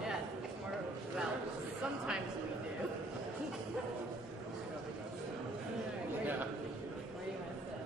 Yeah, it's more, well, sometimes we do. Yeah. Where you want to sit?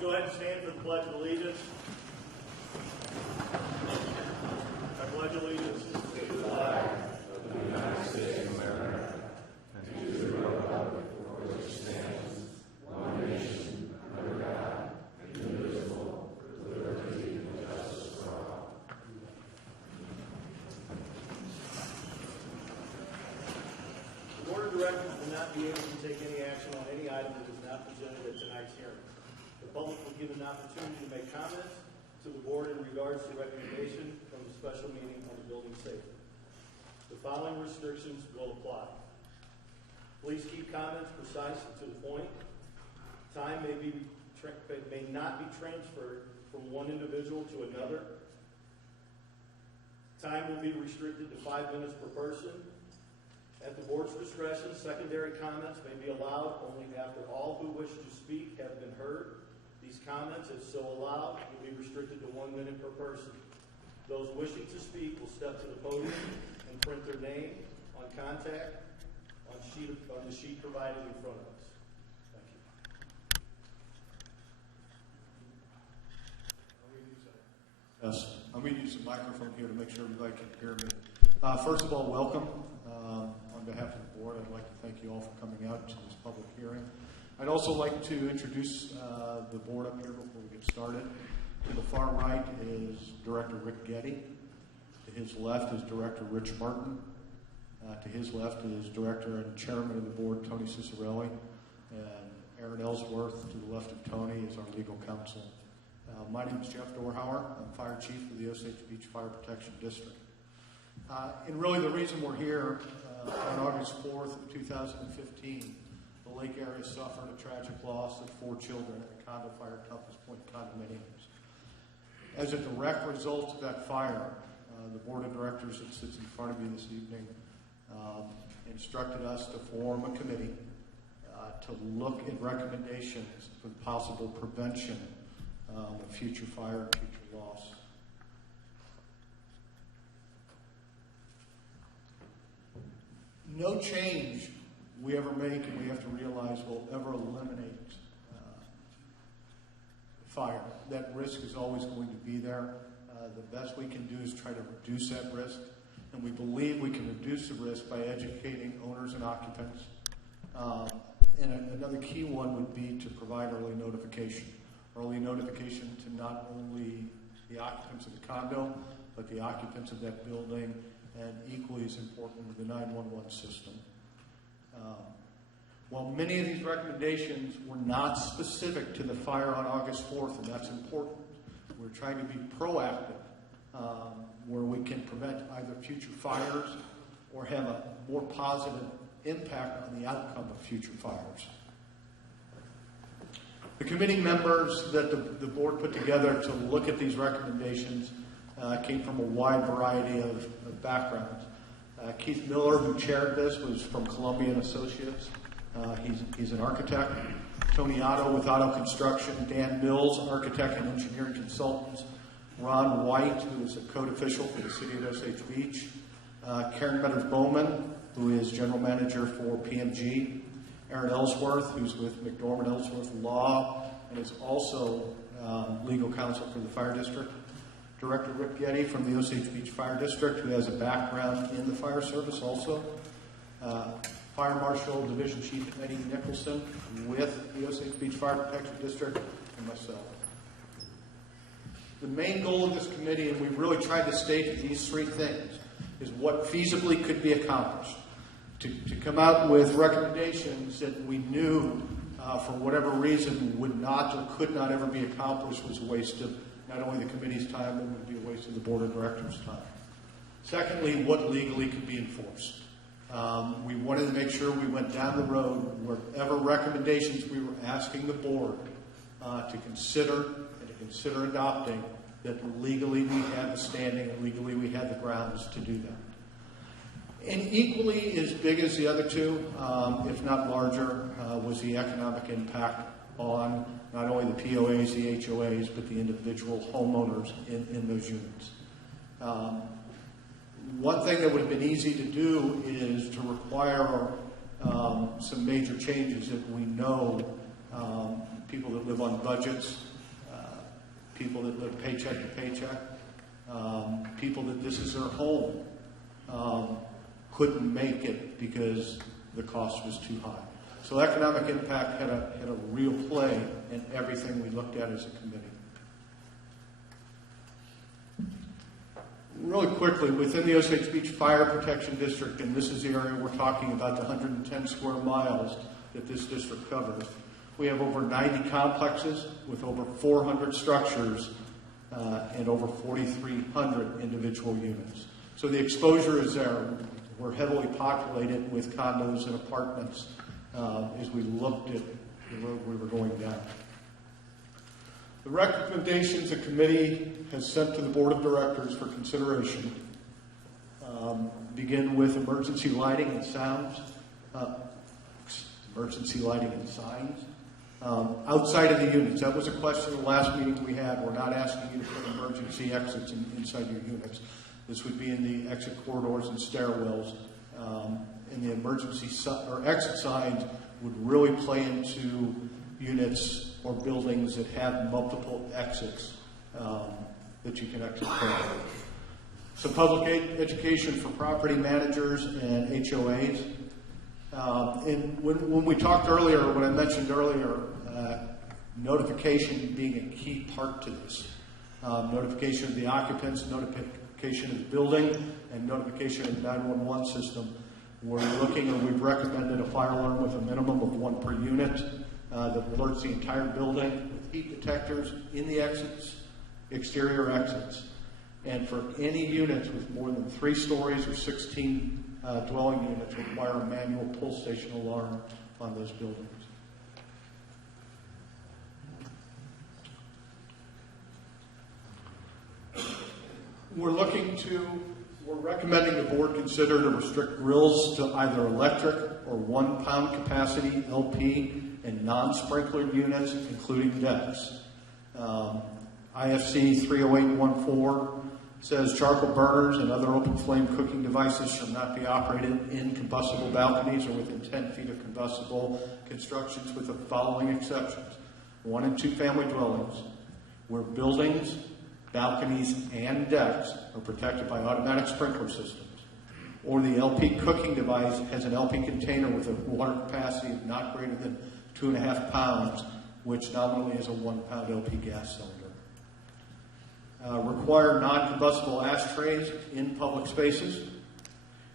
Go ahead and stand for the Pledge of Allegiance. I pledge allegiance to the flag of the United States of America and to the republic for which it stands, one nation, under God, indivisible, with liberty and justice for all. The Board of Directors will not be able to take any action on any item that is not presented at tonight's hearing. The public will give an opportunity to make comments to the board in regards to recommendation from the special meeting on the building safety. The following restrictions will apply. Please keep comments precise and to the point. Time may not be transferred from one individual to another. Time will be restricted to 5 minutes per person. At the board's discretion, secondary comments may be allowed only after all who wish to speak have been heard. These comments, if so allowed, will be restricted to 1 minute per person. Those wishing to speak will step to the podium and print their name on contact on the sheet provided in front of us. Thank you. Yes, I'm going to use the microphone here to make sure everybody can hear me. First of all, welcome. On behalf of the board, I'd like to thank you all for coming out to this public hearing. I'd also like to introduce the board up here before we get started. To the far right is Director Rick Getty. To his left is Director Rich Martin. To his left is Director and Chairman of the board, Tony Cicerelli. And Aaron Ellsworth, to the left of Tony, is our legal counsel. My name is Jeff Dorhauer. I'm Fire Chief for the Osage Beach Fire Protection District. And really the reason we're here on August 4th of 2015, the lake area suffered a tragic loss of 4 children at the Condo fire at Compass Pointe Condominiums. As a direct result of that fire, the board of directors that sits in front of you this evening instructed us to form a committee to look at recommendations for the possible prevention of future fire and future loss. No change we ever make, and we have to realize, will ever eliminate fire. That risk is always going to be there. The best we can do is try to reduce that risk, and we believe we can reduce the risk by educating owners and occupants. And another key one would be to provide early notification. Early notification to not only the occupants of the condo, but the occupants of that building, and equally as important, the 911 system. While many of these recommendations were not specific to the fire on August 4th, and that's important, we're trying to be proactive where we can prevent either future fires or have a more positive impact on the outcome of future fires. The committee members that the board put together to look at these recommendations came from a wide variety of backgrounds. Keith Miller, who chaired this, was from Columbia and Associates. He's an architect. Tony Otto with Otto Construction. Dan Mills, architect and engineering consultants. Ron White, who is a code official for the city of Osage Beach. Karen Metters-Bowman, who is general manager for PMG. Aaron Ellsworth, who's with McDormand Ellsworth Law and is also legal counsel for the fire district. Director Rick Getty from the Osage Beach Fire District, who has a background in the fire service also. Fire Marshal Division Chief Eddie Nicholson with the Osage Beach Fire Protection District, and myself. The main goal of this committee, and we've really tried to state these three things, is what feasibly could be accomplished. To come out with recommendations that we knew, for whatever reason, would not or could not ever be accomplished was a waste of not only the committee's time, but would be a waste of the board of directors' time. Secondly, what legally could be enforced. We wanted to make sure we went down the road, whatever recommendations we were asking the board to consider adopting, that legally we had the standing and legally we had the grounds to do that. And equally as big as the other two, if not larger, was the economic impact on not only the POAs, the HOAs, but the individual homeowners in those units. One thing that would have been easy to do is to require some major changes that we know people that live on budgets, people that live paycheck to paycheck, people that this is their home, couldn't make it because the cost was too high. So economic impact had a real play in everything we looked at as a committee. Really quickly, within the Osage Beach Fire Protection District, and this is the area we're talking about, the 110 square miles that this district covers, we have over 90 complexes with over 400 structures and over 4,300 individual units. So the exposure is there. We're heavily populated with condos and apartments as we looked at the road we were going down. The recommendations the committee has sent to the board of directors for consideration begin with emergency lighting and sounds, emergency lighting and signs. Outside of the units, that was a question in the last meeting we had. We're not asking you to put emergency exits inside your units. This would be in the exit corridors and stairwells. And the emergency or exit signs would really play into units or buildings that have multiple exits that you can exit from. Some public education for property managers and HOAs. And when we talked earlier, when I mentioned earlier, notification being a key part to this. Notification of the occupants, notification of the building, and notification of the 911 system. We're looking, and we've recommended a fire alarm with a minimum of 1 per unit that alerts the entire building with heat detectors in the exits, exterior exits. And for any units with more than 3 stories or 16 dwelling units require a manual pull station alarm on those buildings. We're recommending the board consider to restrict grills to either electric or 1 pound capacity LP and non-sprinkler units, including decks. IFC 30814 says charcoal burners and other open flame cooking devices shall not be operated in combustible balconies or within 10 feet of combustible constructions with the following exceptions. 1 and 2 family dwellings where buildings, balconies, and decks are protected by automatic sprinkler systems, or the LP cooking device has an LP container with a water capacity of not greater than 2.5 pounds, which nominally is a 1 pound LP gas cylinder. Require non-combustible ashtrays in public spaces,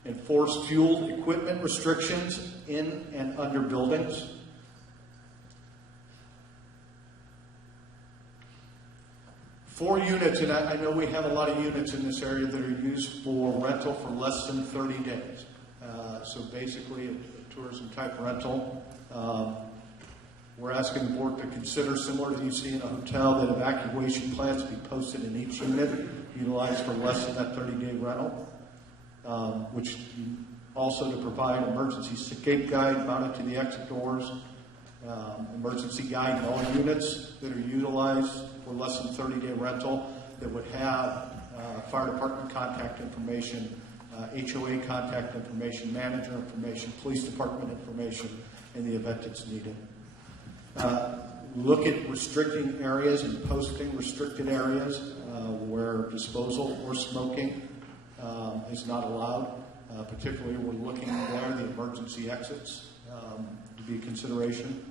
enforce fuel equipment restrictions in and under buildings, for units, and I know we have a lot of units in this area that are used for rental for less than 30 days. So basically a tourism type rental. We're asking the board to consider, similar to you see in a hotel, that evacuation plans be posted in each unit, utilized for less than that 30-day rental, which also to provide emergency escape guide mounted to the exit doors, emergency guide in all units that are utilized for less than 30-day rental that would have fire department contact information, HOA contact information, manager information, police department information in the event it's needed. Look at restricting areas and posting restricted areas where disposal or smoking is not allowed. Particularly, we're looking there the emergency exits to be a consideration.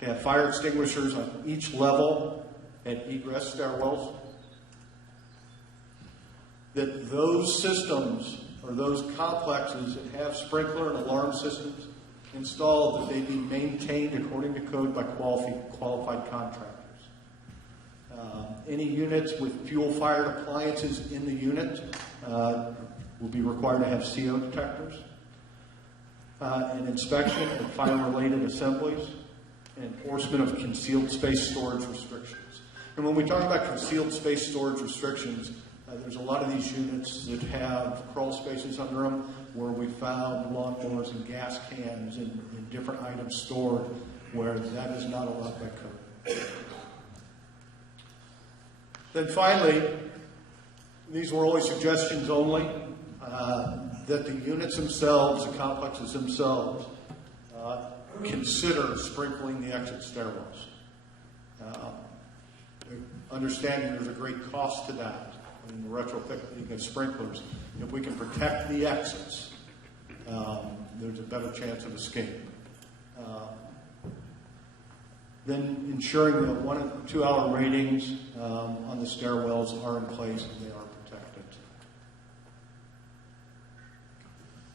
To have fire extinguishers on each level at egress stairwells. That those systems or those complexes that have sprinkler and alarm systems installed, that they be maintained according to code by qualified contractors. Any units with fuel-fired appliances in the unit will be required to have CO detectors. An inspection of fire-related assemblies, and enforcement of concealed space storage restrictions. And when we talk about concealed space storage restrictions, there's a lot of these units that have crawl spaces under them where we found lawnmowers and gas cans and different items stored where that is not allowed by code. Then finally, these were always suggestions only, that the units themselves, the complexes themselves, consider sprinkling the exit stairwells. Understanding there's a great cost to that in the retrofitting of sprinklers. If we can protect the exits, there's a better chance of escape. Then ensuring that 1 and 2 hour ratings on the stairwells are in place and they are protected.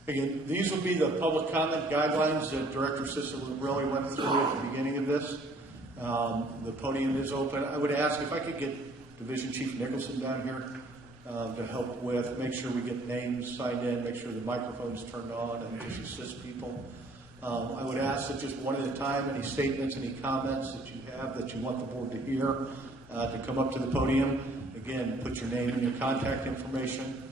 Again, these would be the public comment guidelines that Director Sissel really went through at the beginning of this. The podium is open. I would ask if I could get Division Chief Nicholson down here to help with, make sure we get names signed in, make sure the microphone's turned on, and just assist people. I would ask that just one at a time, any statements, any comments that you have that you want the board to hear, to come up to the podium. Again, put your name and your contact information.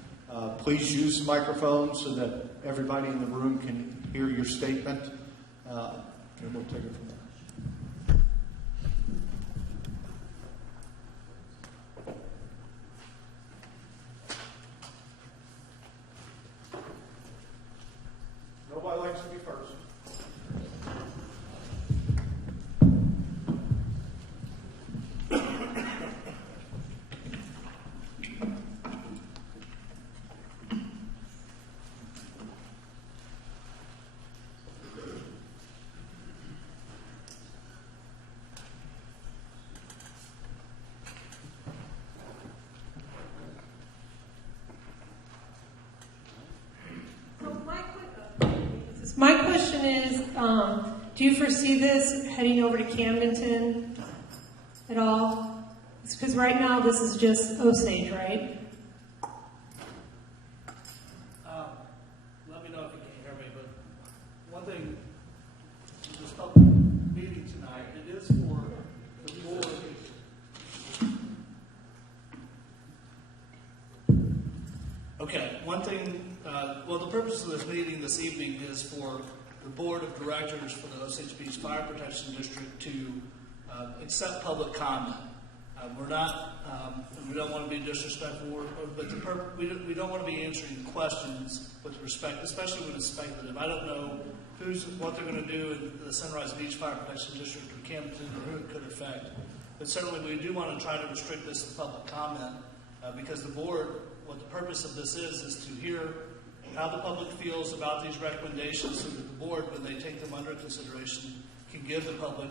Please use the microphone so that everybody in the room can hear your statement, and we'll take it from there. Nobody likes to be first. My question is, do you foresee this heading over to Camdenton at all? It's because right now this is just Osage, right? Let me know if you can't hear me, but one thing, this public meeting tonight, it is for the board. Okay, one thing, well, the purpose of this meeting this evening is for the Board of Directors for the Osage Beach Fire Protection District to accept public comment. We're not, we don't want to be disrespectful, but we don't want to be answering questions with respect, especially when it's speculative. I don't know what they're going to do in the Sunrise Beach Fire Protection District or Camden or who it could affect. But certainly we do want to try to restrict this to public comment because the board, what the purpose of this is to hear how the public feels about these recommendations so that the board, when they take them under consideration, can give the public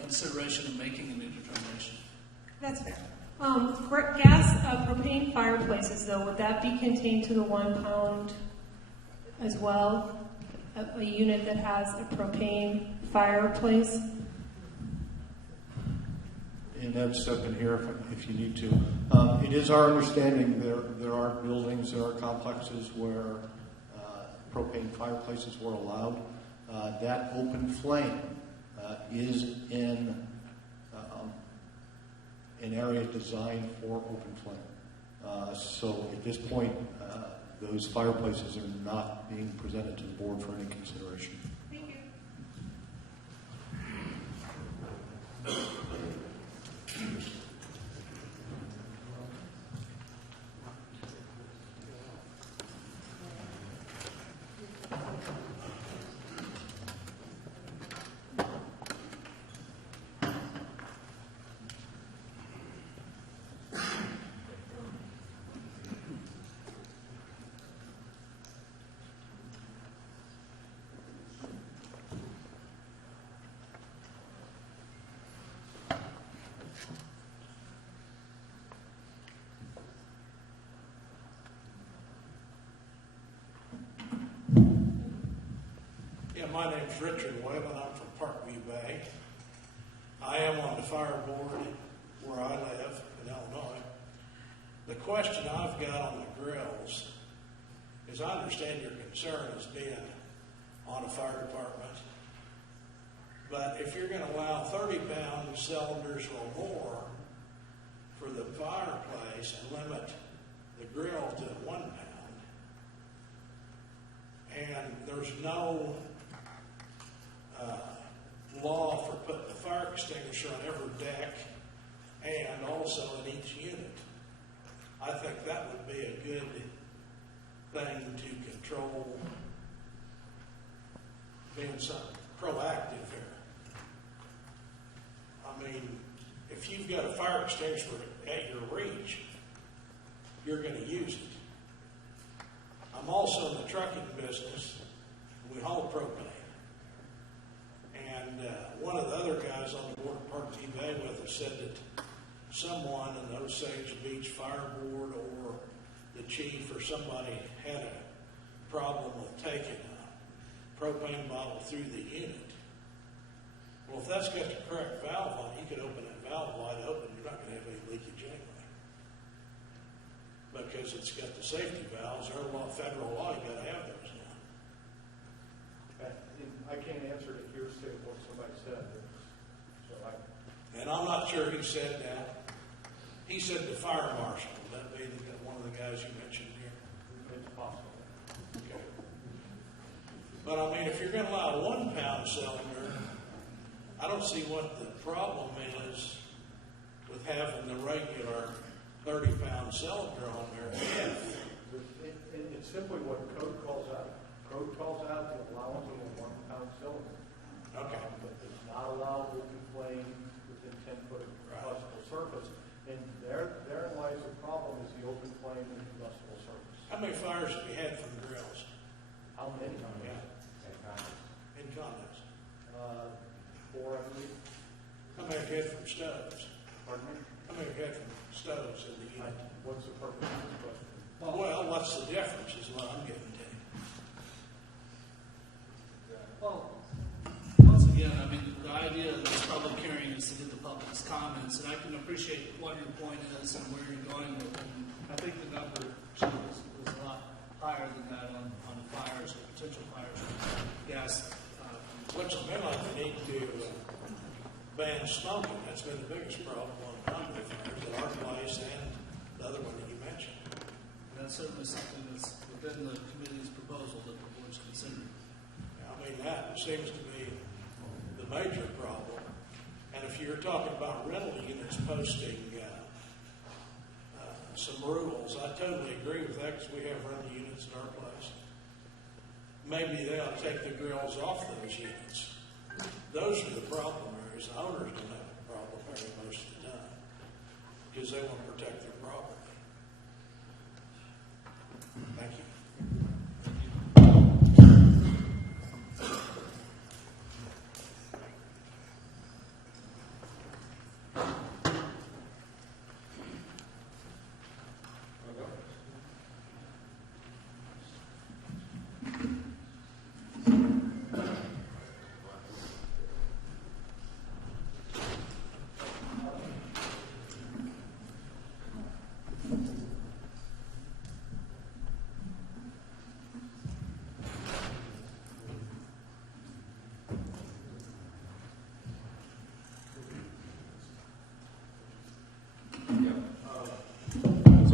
consideration in making a new determination. That's fair. Gas, propane fireplaces, though, would that be contained to the 1 pound as well? A unit that has a propane fireplace? And Ed, step in here if you need to. It is our understanding there are buildings, there are complexes where propane fireplaces were allowed. That open flame is in an area designed for open flame. So at this point, those fireplaces are not being presented to the board for any consideration. Thank you. Yeah, my name's Richard Webb, and I'm from Parkview Bay. I am on the fire board where I live in Illinois. The question I've got on the grills is I understand your concern as being on a fire department, but if you're going to allow 30-pound cylinders or more for the fireplace and limit the grill to 1 pound, and there's no law for putting a fire extinguisher on every deck and also in each unit, I think that would be a good thing to control, being something proactive here. I mean, if you've got a fire extinguisher at your reach, you're going to use it. I'm also in the trucking business. We haul propane. And one of the other guys on the board of Parkview Bay with us said that someone in the Osage Beach Fire Board or the chief or somebody had a problem with taking a propane bottle through the unit. Well, if that's got the correct valve on it, you could open that valve wide open. You're not going to have any leakage anyway. Because it's got the safety valves. Our law, federal law, you got to have those now. I can't answer the hearsay of what somebody said. And I'm not sure he said that. He said the fire marshal. Would that be one of the guys you mentioned here? It's possible. Okay. But I mean, if you're going to allow a 1 pound cylinder, I don't see what the problem is with having the regular 30-pound cylinder on there. It's simply what code calls out. Code calls out the allowance of a 1 pound cylinder. Okay. But does not allow open flame within 10 foot of combustible surface. And therein lies the problem is the open flame and combustible surface. How many fires have you had from grills? How many? Yeah. In condos. 4, I believe. How many have you had from stoves? Pardon me? How many have you had from stoves in the unit? What's the purpose of this question? Well, what's the difference is what I'm getting to. Well, once again, I mean, the idea of this public hearing is to get the public's comments, and I can appreciate what your point is and where you're going with it. And I think the number was a lot higher than that on fires or potential fires. Yes. Which may like the need to ban smoking. That's been the biggest problem on condo fires at our place and the other one that you mentioned. And that's certainly something that's within the committee's proposal that the board's considering. I mean, that seems to be the major problem. And if you're talking about rental units posting some rules, I totally agree with that because we have rental units at our place. Maybe they ought to take the grills off those units. Those are the problem areas. The owners don't have a problem area most of the time because they want to protect their property. Thank you.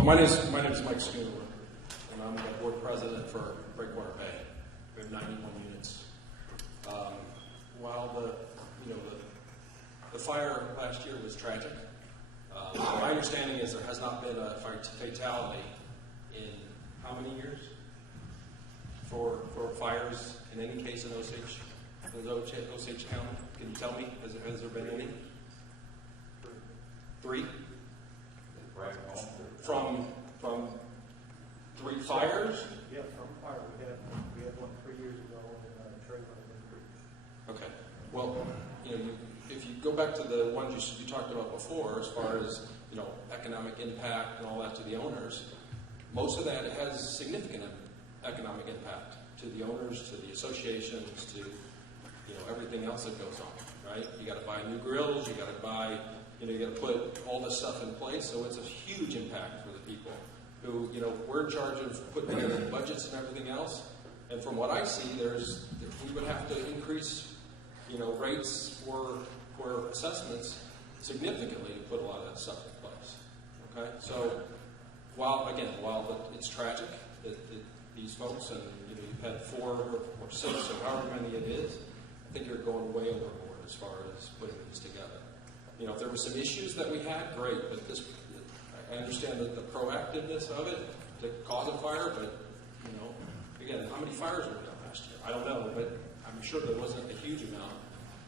So my name is Mike Schooner, and I'm the board president for Breakwater Bay. We have 91 units. While the fire last year was tragic, my understanding is there has not been a fatality in how many years for fires in any case in Osage County? Can you tell me? Has there been any? 3? From 3 fires? Yeah, from fire. We had one 3 years ago in Trayvon Creek. Okay. Well, if you go back to the ones you talked about before, as far as economic impact and all that to the owners, most of that has significant economic impact to the owners, to the associations, to everything else that goes on. Right? You got to buy new grills. You got to buy. You got to put all this stuff in place. So it's a huge impact for the people who we're in charge of putting in the budgets and everything else. And from what I see, we would have to increase rates for assessments significantly to put a lot of that stuff in place. Okay, so while it's tragic that these folks, and you've had 4 or 6 or however many it is, I think you're going way overboard as far as putting these together. If there were some issues that we had, great, but I understand the proactiveness of it to cause a fire, but again, how many fires were done last year? I don't know, but I'm sure there wasn't a huge amount.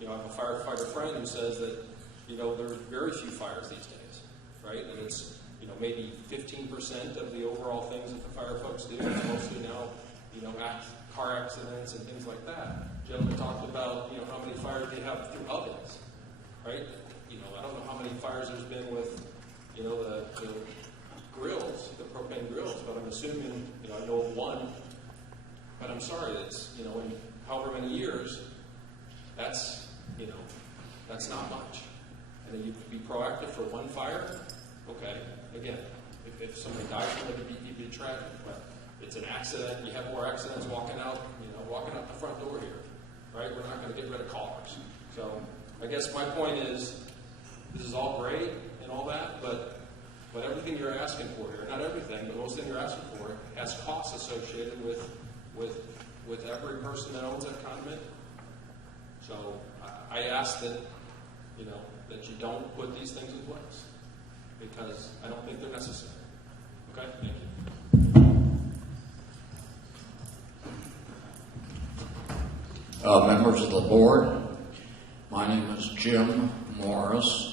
I have a firefighter friend who says that there's very few fires these days, right? And it's maybe 15% of the overall things that the fire folks do. It's mostly now car accidents and things like that. Gentleman talked about how many fires they have through ovens, right? I don't know how many fires there's been with the grills, the propane grills, but I'm assuming I know of one. But I'm sorry, it's in however many years, that's not much. And then you could be proactive for one fire. Okay, again, if somebody dies from it, it'd be tragic. But it's an accident. You have more accidents walking out the front door here, right? We're not going to get rid of cars. So I guess my point is, this is all great and all that, but everything you're asking for here, not everything, but most of you're asking for has costs associated with every person that owns that condominium. So I ask that that you don't put these things in place, because I don't think they're necessary. Okay, thank you. Members of the board, my name is Jim Morris.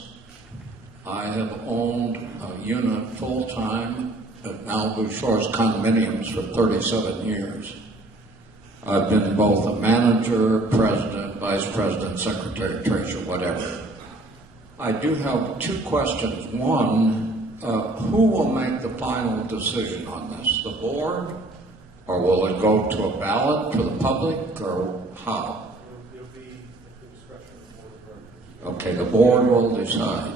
I have owned a unit full-time at Malibu Shores Condominiums for 37 years. I've been both a manager, president, vice president, secretary, treasurer, whatever. I do have 2 questions. One, who will make the final decision on this? The board? Or will it go to a ballot to the public, or how? It'll be at the discretion of the board of directors. Okay, the board will decide.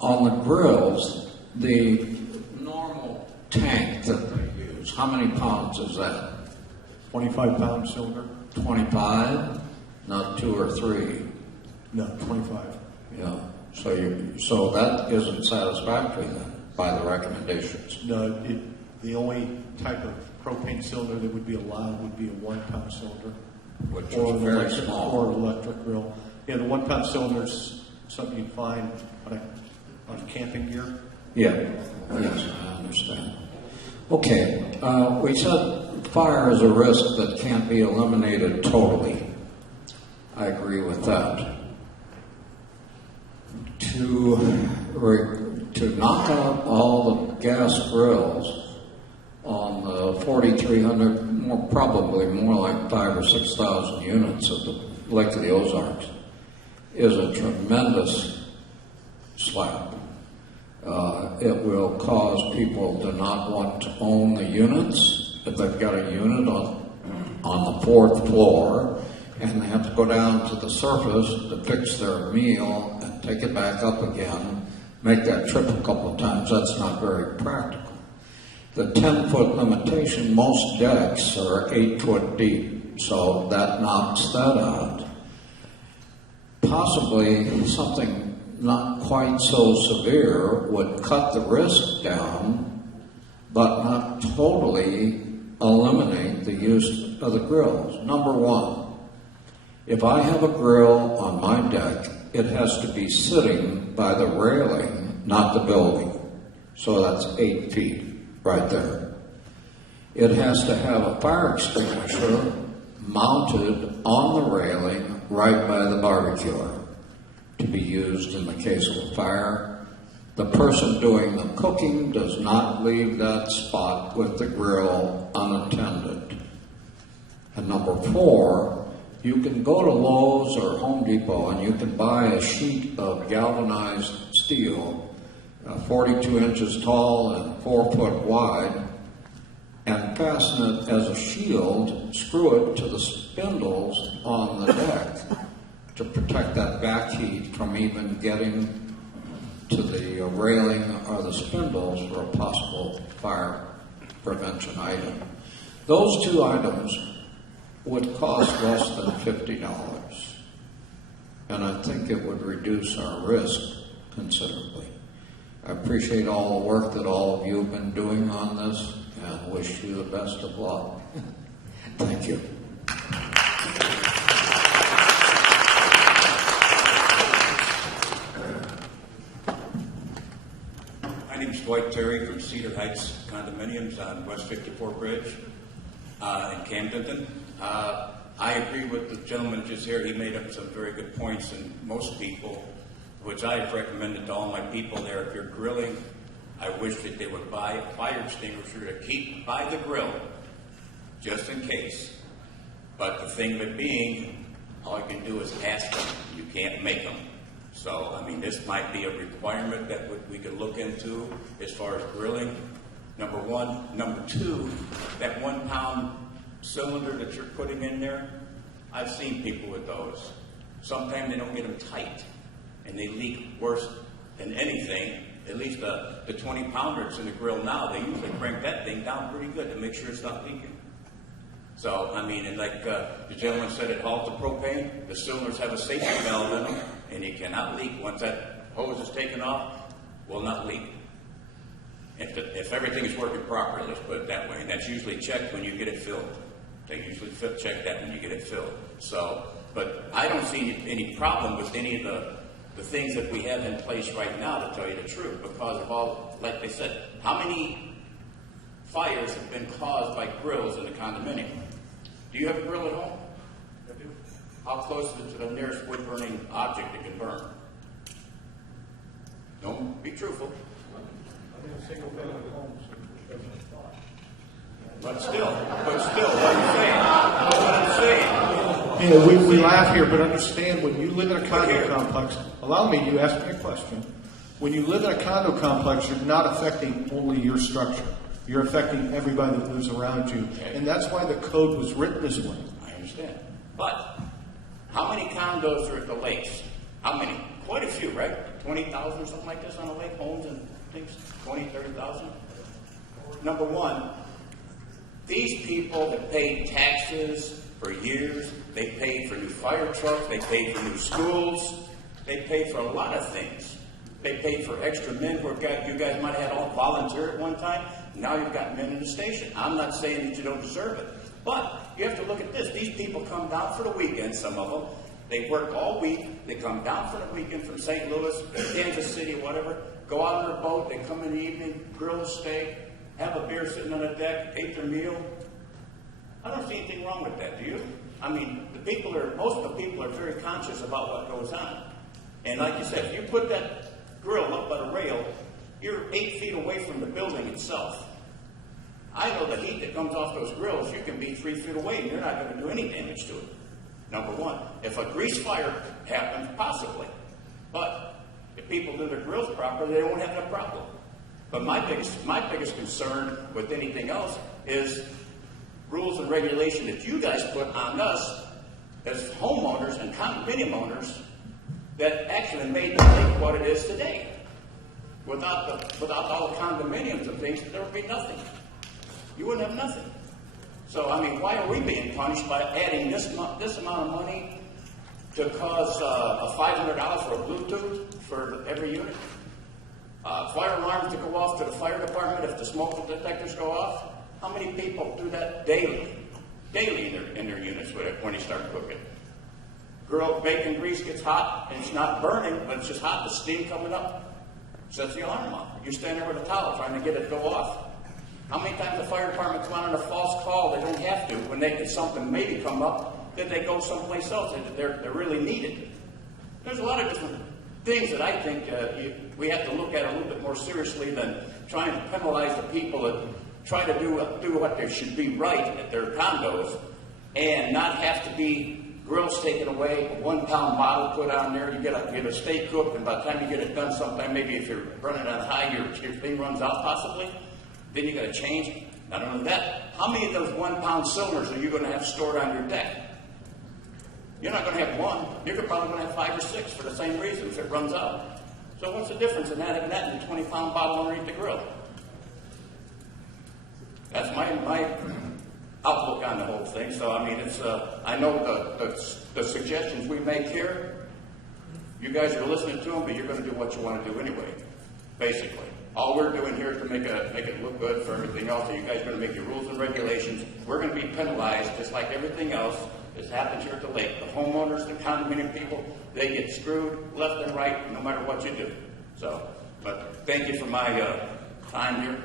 On the grills, the normal tank that they use, how many pounds is that? 25-pound cylinder? 25? Not 2 or 3? No, 25. Yeah. So that isn't satisfactory then by the recommendations. No, the only type of propane cylinder that would be allowed would be a 1-pound cylinder. Which or is very electric, small. Or electric grill. Yeah, the 1-pound cylinder is something you find on camping gear. Yeah. Yes, I understand. Okay. We said fire is a risk that can't be eliminated totally. I agree with that. To knock out all the gas grills on the 4,300, probably more like 5,000 or 6,000 units of the Lake of the Ozarks, is a tremendous slap. It will cause people to not want to own the units if they've got a unit on the 4th floor and they have to go down to the surface to fix their meal and take it back up again, make that trip a couple of times. That's not very practical. The 10-foot limitation, most decks are 8 foot deep, so that knocks that out. Possibly something not quite so severe would cut the risk down, but not totally eliminate the use of the grills. Number one, if I have a grill on my deck, it has to be sitting by the railing, not the building. So that's 8 feet right there. It has to have a fire extinguisher mounted on the railing right by the barbecuer to be used in the case of a fire. The person doing the cooking does not leave that spot with the grill unattended. And number 4, you can go to Lowe's or Home Depot and you can buy a sheet of galvanized steel, 42 inches tall and 4 foot wide, and fasten it as a shield, screw it to the spindles on the deck to protect that back heat from even getting to the railing or the spindles for a possible fire prevention item. Those 2 items would cost less than $50, and I think it would reduce our risk considerably. I appreciate all the work that all of you have been doing on this, and wish you the best of luck. Thank you. My name is Dwight Terry from Cedar Heights Condominiums on West 54 Bridge in Camdenton. I agree with the gentleman just here. He made up some very good points, and most people, which I've recommended to all my people there, if you're grilling, I wish that they would buy a fire extinguisher to keep by the grill, just in case. But the thing of it being, all you can do is ask them. You can't make them. So, I mean, this might be a requirement that we could look into as far as grilling, number 1. Number 2, that 1 pound cylinder that you're putting in there, I've seen people with those. Sometimes they don't get them tight, and they leak worse than anything. At least the 20-pounders in the grill now, they usually crank that thing down pretty good to make sure it's not leaking. So, I mean, and like the gentleman said at Halt the Propane, the cylinders have a safety valve in them, and you cannot leak. Once that hose is taken off, will not leak. If everything is working properly, let's put it that way. And that's usually checked when you get it filled. They usually check that when you get it filled. So, but I don't see any problem with any of the things that we have in place right now, to tell you the truth, because of all, like they said, how many fires have been caused by grills in the condominium? Do you have a grill at home? I do. How close is it to the nearest wood-burning object that can burn? Don't be truthful. I'm in a single-family home, so it doesn't apply. But still, what I'm saying. Yeah, we laugh here, but understand, when you live in a condo complex, allow me, you asked me a question. When you live in a condo complex, you're not affecting only your structure. You're affecting everybody that lives around you. Okay. And that's why the code was written this way. I understand. But how many condos are at the lakes? How many? Quite a few, right? 20,000 or something like this on the lake, homes and things? 20, 30,000? Number 1, these people that paid taxes for years, they paid for new fire trucks, they paid for new schools, they paid for a lot of things. They paid for extra men who you guys might have had all volunteer at one time. Now you've got men in the station. I'm not saying that you don't deserve it. But you have to look at this. These people come down for the weekend, some of them. They work all week. They come down for the weekend from St. Louis, Kansas City, whatever. Go out on their boat. They come in the evening, grill a steak, have a beer sitting on the deck, ate their meal. I don't see anything wrong with that, do you? I mean, most of the people are very conscious about what goes on. And like you said, if you put that grill up on a rail, you're 8 feet away from the building itself. I know the heat that comes off those grills, you can be 3 feet away and you're not going to do any damage to it. Number 1. If a grease fire happens, possibly. But if people do their grills properly, they won't have that problem. But my biggest concern with anything else is rules and regulation that you guys put on us as homeowners and condominium owners that actually made the lake what it is today. Without all the condominiums and things, there would be nothing. You wouldn't have nothing. So, I mean, why are we being punished by adding this amount of money to cause a $500 for a Bluetooth for every unit? Fire alarms to go off to the fire department if the smoke detectors go off? How many people do that daily in their units when they start cooking? Grilled bacon grease gets hot, and it's not burning, but it's just hot, the steam coming up, sets the alarm off. You stand there with a towel trying to get it to go off. How many times the fire department come out on a false call? They don't have to. When they get something maybe come up, then they go someplace else. They're really needed. There's a lot of different things that I think we have to look at a little bit more seriously than trying to penalize the people that try to do what they should be right at their condos and not have to be grills taken away, a 1 pound bottle put on there, you get a steak cooked, and by the time you get it done sometime, maybe if you're running on high, your thing runs out possibly, then you got to change. Not only that, how many of those 1 pound cylinders are you going to have stored on your deck? You're not going to have one. You're probably going to have 5 or 6 for the same reason if it runs out. So what's the difference in having that and a 20 pound bottle underneath the grill? That's my outlook on the whole thing. So, I mean, it's, I know the suggestions we make here, you guys are listening to them, but you're going to do what you want to do anyway, basically. All we're doing here is to make it look good for everything else. So you guys are going to make your rules and regulations. We're going to be penalized just like everything else that happens here at the lake. The homeowners, the condominium people, they get screwed left and right no matter what you do. So, but thank you for my time here.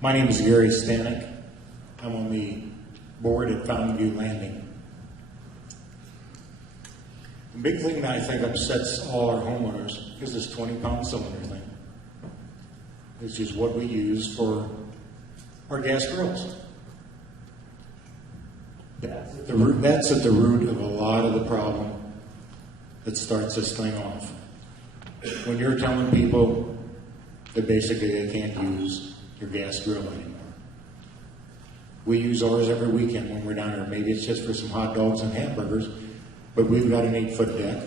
My name is Gary Stanek. I'm on the board at Fountain View Landing. The big thing that I think upsets all our homeowners is this 20-pound cylinder thing. It's just what we use for our gas grills. That's at the root of a lot of the problem that starts this thing off. When you're telling people that basically they can't use your gas grill anymore. We use ours every weekend when we're down there. Maybe it's just for some hot dogs and hamburgers, but we've got an 8-foot deck.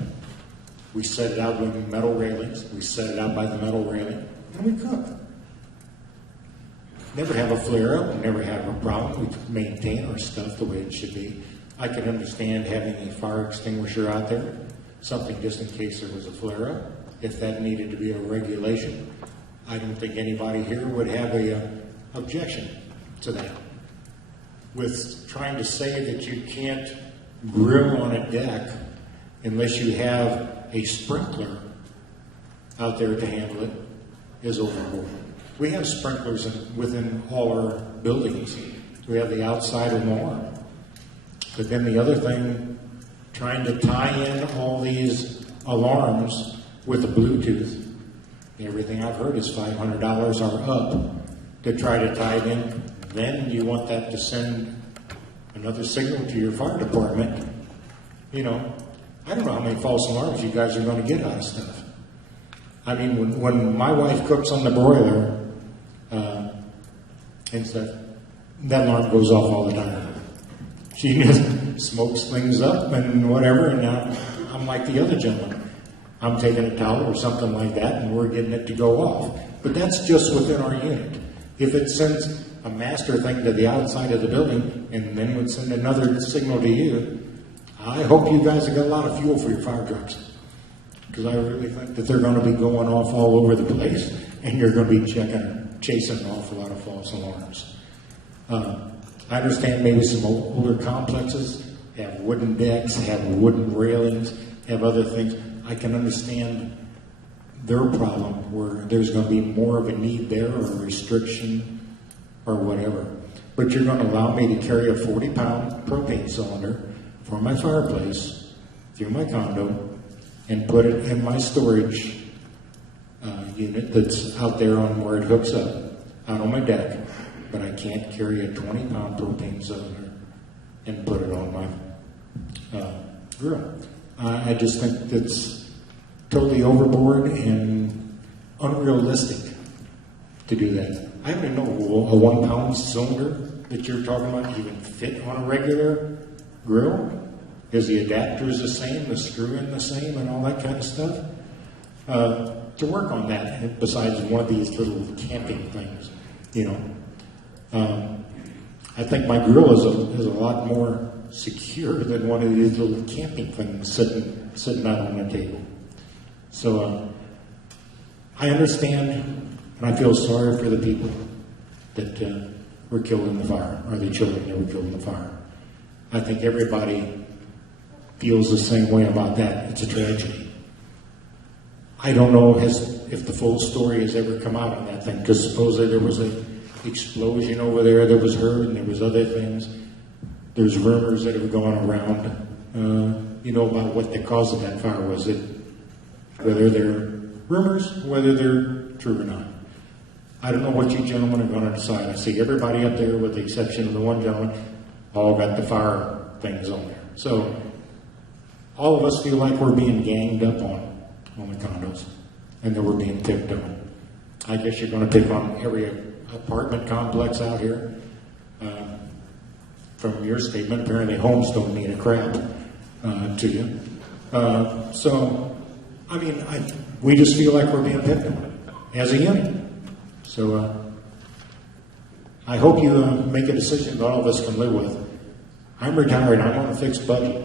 We set it out with metal railings. We set it out by the metal railing, and we cook. Never have a flare up. We never have a problem. We maintain our stuff the way it should be. I can understand having a fire extinguisher out there, something just in case there was a flare up, if that needed to be a regulation. I don't think anybody here would have a objection to that. With trying to say that you can't grill on a deck unless you have a sprinkler out there to handle it is overboard. We have sprinklers within all our buildings. We have the outside alarm. But then the other thing, trying to tie in all these alarms with the Bluetooth, everything I've heard is $500 or up to try to tie it in. Then you want that to send another signal to your fire department. You know, I don't know how many false alarms you guys are going to get out of stuff. I mean, when my wife cooks on the broiler and stuff, that alarm goes off all the time. She just smokes things up and whatever, and now I'm like the other gentleman. I'm taking a towel or something like that, and we're getting it to go off. But that's just within our unit. If it sends a master thing to the outside of the building and then would send another signal to you, I hope you guys have got a lot of fuel for your fire trucks. Because I really think that they're going to be going off all over the place, and you're going to be chasing an awful lot of false alarms. I understand maybe some older complexes have wooden decks, have wooden railings, have other things. I can understand their problem where there's going to be more of a need there or a restriction or whatever. But you're going to allow me to carry a 40-pound propane cylinder from my fireplace through my condo and put it in my storage unit that's out there on where it hooks up, out on my deck. But I can't carry a 20-pound propane cylinder and put it on my grill. I just think that's totally overboard and unrealistic to do that. I don't even know a 1-pound cylinder that you're talking about even fit on a regular grill. Is the adapters the same, the screw-in the same, and all that kind of stuff? to work on that besides one of these little camping things, you know. I think my grill is a lot more secure than one of these little camping things sitting out on the table. So I understand, and I feel sorry for the people that were killed in the fire, or the children that were killed in the fire. I think everybody feels the same way about that. It's a tragedy. I don't know if the full story has ever come out on that thing, because supposedly there was an explosion over there that was heard, and there was other things. There's rumors that have gone around, you know, about what the cause of that fire was. Whether they're rumors, whether they're true or not. I don't know what you gentlemen are going to decide. I see everybody up there, with the exception of the one gentleman, all got the fire things on there. So all of us feel like we're being ganged up on the condos, and that we're being picked on. I guess you're going to pick on every apartment complex out here. From your statement, apparently homes don't mean a crap to you. So, I mean, we just feel like we're being picked on as a unit. So, I hope you make a decision that all of us can live with. I'm retired. I'm on a fixed budget.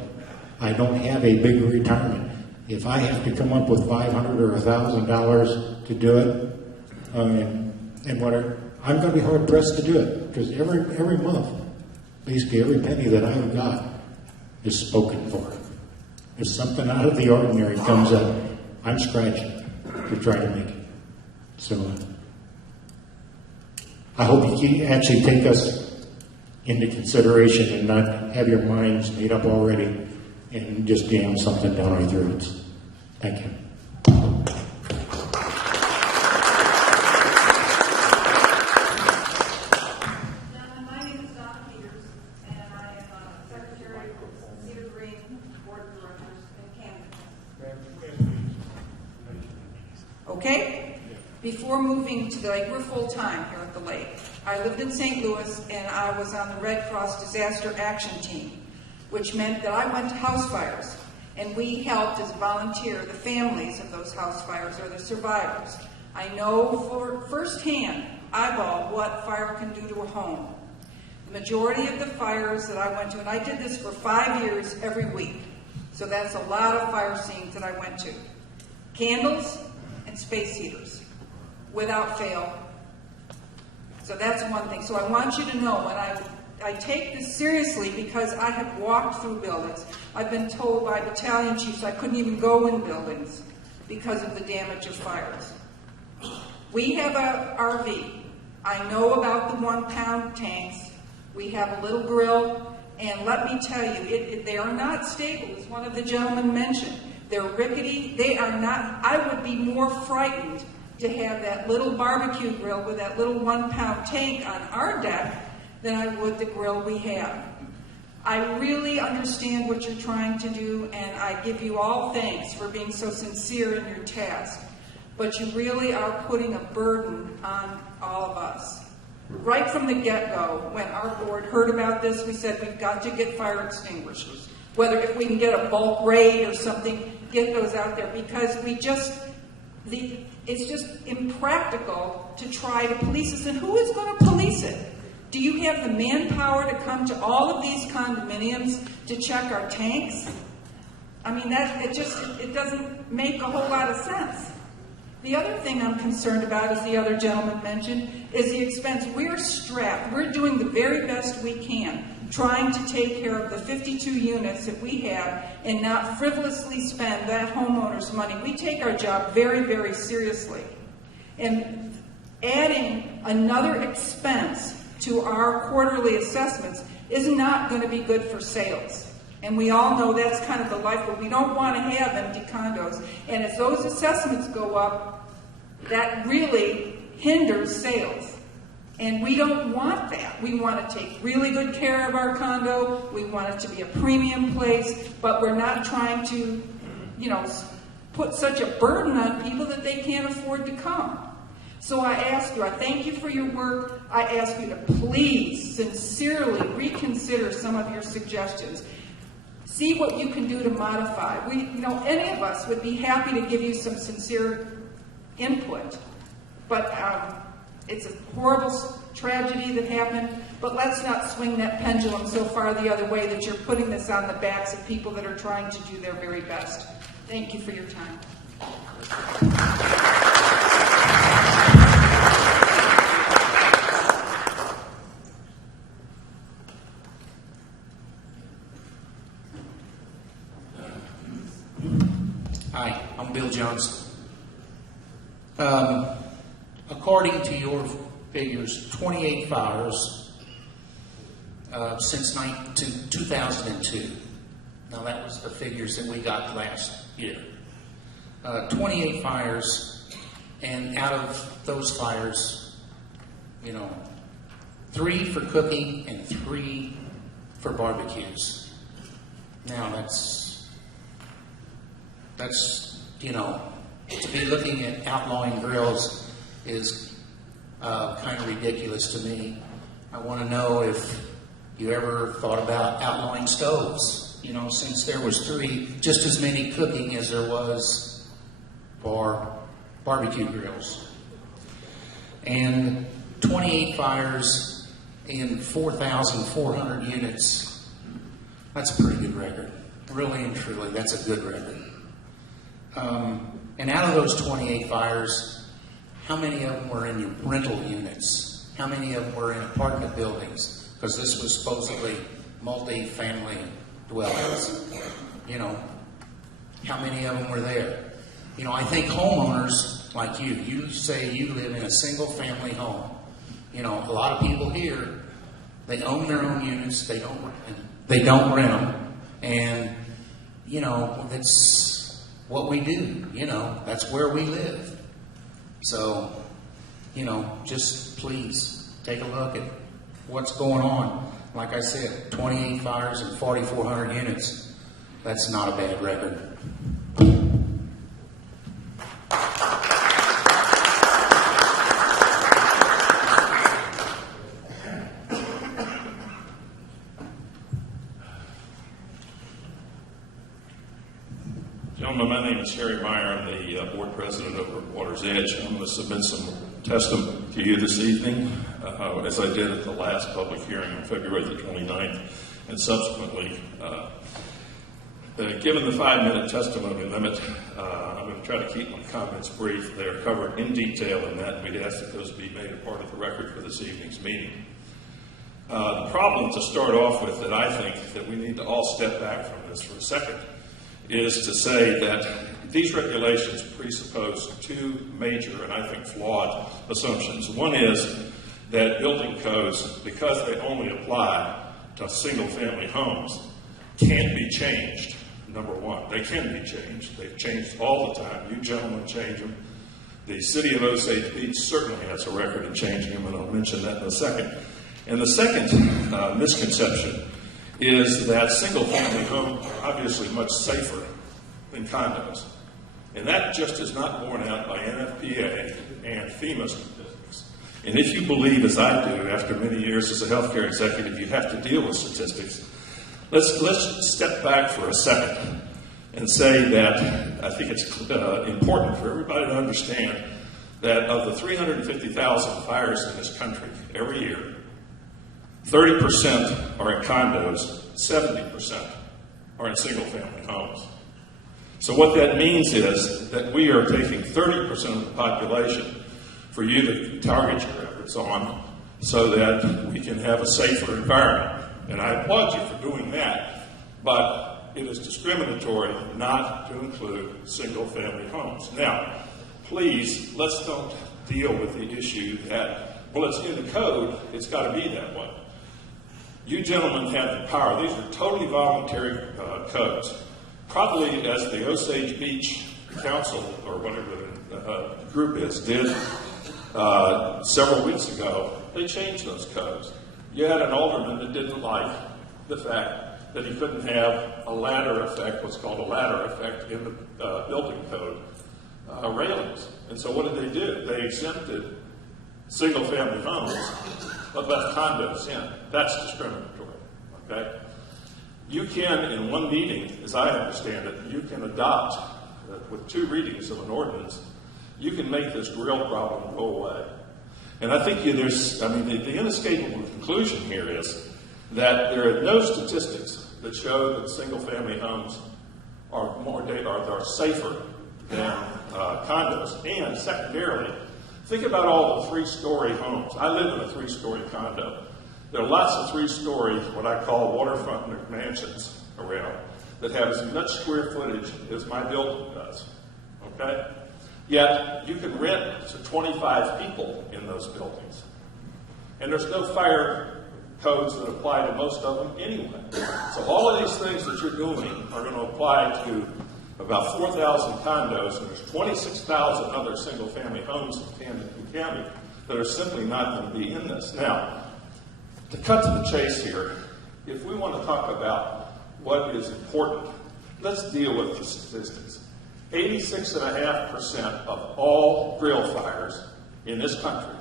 I don't have a big retirement. If I have to come up with $500 or $1,000 to do it, and whatever, I'm going to be hard pressed to do it, because every month, basically every penny that I've got is spoken for. If something out of the ordinary comes up, I'm scratching to try to make it. So I hope you actually take us into consideration and not have your minds made up already and just jam something down our throats. Thank you. Okay? Before moving to the lake, we're full-time here at the lake. I lived in St. Louis, and I was on the Red Cross Disaster Action Team, which meant that I went to house fires, and we helped as a volunteer the families of those house fires or the survivors. I know for firsthand, eyeball, what fire can do to a home. The majority of the fires that I went to, and I did this for 5 years every week, so that's a lot of fire scenes that I went to. Candles and space heaters, without fail. So that's one thing. So I want you to know, and I take this seriously because I have walked through buildings. I've been told by battalion chiefs I couldn't even go in buildings because of the damage of fires. We have a RV. I know about the 1-pound tanks. We have a little grill, and let me tell you, they are not stable, as one of the gentlemen mentioned. They're rickety. They are not. I would be more frightened to have that little barbecue grill with that little 1-pound tank on our deck than I would the grill we have. I really understand what you're trying to do, and I give you all thanks for being so sincere in your task. But you really are putting a burden on all of us. Right from the get-go, when our board heard about this, we said we've got to get fire extinguishers. Whether if we can get a bulk raid or something, get those out there, because it's just impractical to try to police this. And who is going to police it? Do you have the manpower to come to all of these condominiums to check our tanks? I mean, it doesn't make a whole lot of sense. The other thing I'm concerned about, as the other gentleman mentioned, is the expense. We're strapped. We're doing the very best we can, trying to take care of the 52 units that we have and not frivolously spend that homeowner's money. We take our job very, very seriously. And adding another expense to our quarterly assessments is not going to be good for sales. And we all know that's kind of the life, but we don't want to have empty condos. And as those assessments go up, that really hinders sales. And we don't want that. We want to take really good care of our condo. We want it to be a premium place, but we're not trying to, put such a burden on people that they can't afford to come. So I ask you, I thank you for your work. I ask you to please, sincerely reconsider some of your suggestions. See what you can do to modify. Any of us would be happy to give you some sincere input, but it's a horrible tragedy that happened, but let's not swing that pendulum so far the other way that you're putting this on the backs of people that are trying to do their very best. Thank you for your time. Hi, I'm Bill Johnson. According to your figures, 28 fires since 2002. Now that was the figures that we got last year. 28 fires, and out of those fires, 3 for cooking and 3 for barbecues. Now that's to be looking at outlawing grills is kind of ridiculous to me. I want to know if you ever thought about outlawing stoves. Since there was 3, just as many cooking as there was for barbecue grills. And 28 fires in 4,400 units, that's a pretty good record. Really and truly, that's a good record. And out of those 28 fires, how many of them were in rental units? How many of them were in apartment buildings? Because this was supposedly multifamily dwellings. How many of them were there? I think homeowners like you say you live in a single family home. A lot of people here, they own their own units, they don't rent them, and that's what we do, that's where we live. So, just please take a look at what's going on. Like I said, 28 fires and 4,400 units. That's not a bad record. Gentlemen, my name is Harry Meyer. I'm the board president over at Water's Edge. I'm going to submit some testimony to you this evening, as I did at the last public hearing on February the 29th, and subsequently, given the 5-minute testimony limit, I'm going to try to keep my comments brief. They are covered in detail in that, and we'd ask that those be made a part of the record for this evening's meeting. The problem to start off with that I think that we need to all step back from this for a second is to say that these regulations presuppose 2 major and I think flawed assumptions. One is that building codes, because they only apply to single-family homes, can't be changed, number one. They can be changed. They've changed all the time. You gentlemen change them. The city of Osage Beach certainly has a record of changing them, and I'll mention that in a second. And the second misconception is that single-family homes are obviously much safer than condos. And that just is not borne out by NFPA and FEMA statistics. And if you believe, as I do, after many years as a healthcare executive, you have to deal with statistics, let's step back for a second and say that I think it's important for everybody to understand that of the 350,000 fires in this country every year, 30% are in condos, 70% are in single-family homes. So what that means is that we are taking 30% of the population for you to target your efforts on so that we can have a safer environment. And I applaud you for doing that, but it is discriminatory not to include single-family homes. Now, please, let's don't deal with the issue that, well, it's in the code, it's got to be that way. You gentlemen have the power. These are totally voluntary codes. Probably as the Osage Beach Council, or whatever the group is, did several weeks ago, they changed those codes. You had an alderman that didn't like the fact that he couldn't have a ladder effect, what's called a ladder effect, in the building code railings. And so what did they do? They exempted single-family homes but left condos in. That's discriminatory, okay? You can, in one meeting, as I understand it, you can adopt, with 2 readings of an ordinance, you can make this grill problem go away. And I think the inescapable conclusion here is that there are no statistics that show that single-family homes are safer than condos. And secondarily, think about all the 3-story homes. I live in a 3-story condo. There are lots of 3-story, what I call waterfront mansions around that have as much square footage as my building does. Okay? Yet, you can rent to 25 people in those buildings. And there's no fire codes that apply to most of them anyway. So all of these things that you're doing are going to apply to about 4,000 condos, and there's 26,000 other single-family homes in Camden County that are simply not going to be in this. Now, to cut to the chase here, if we want to talk about what is important, let's deal with the statistics. 86.5% of all grill fires in this country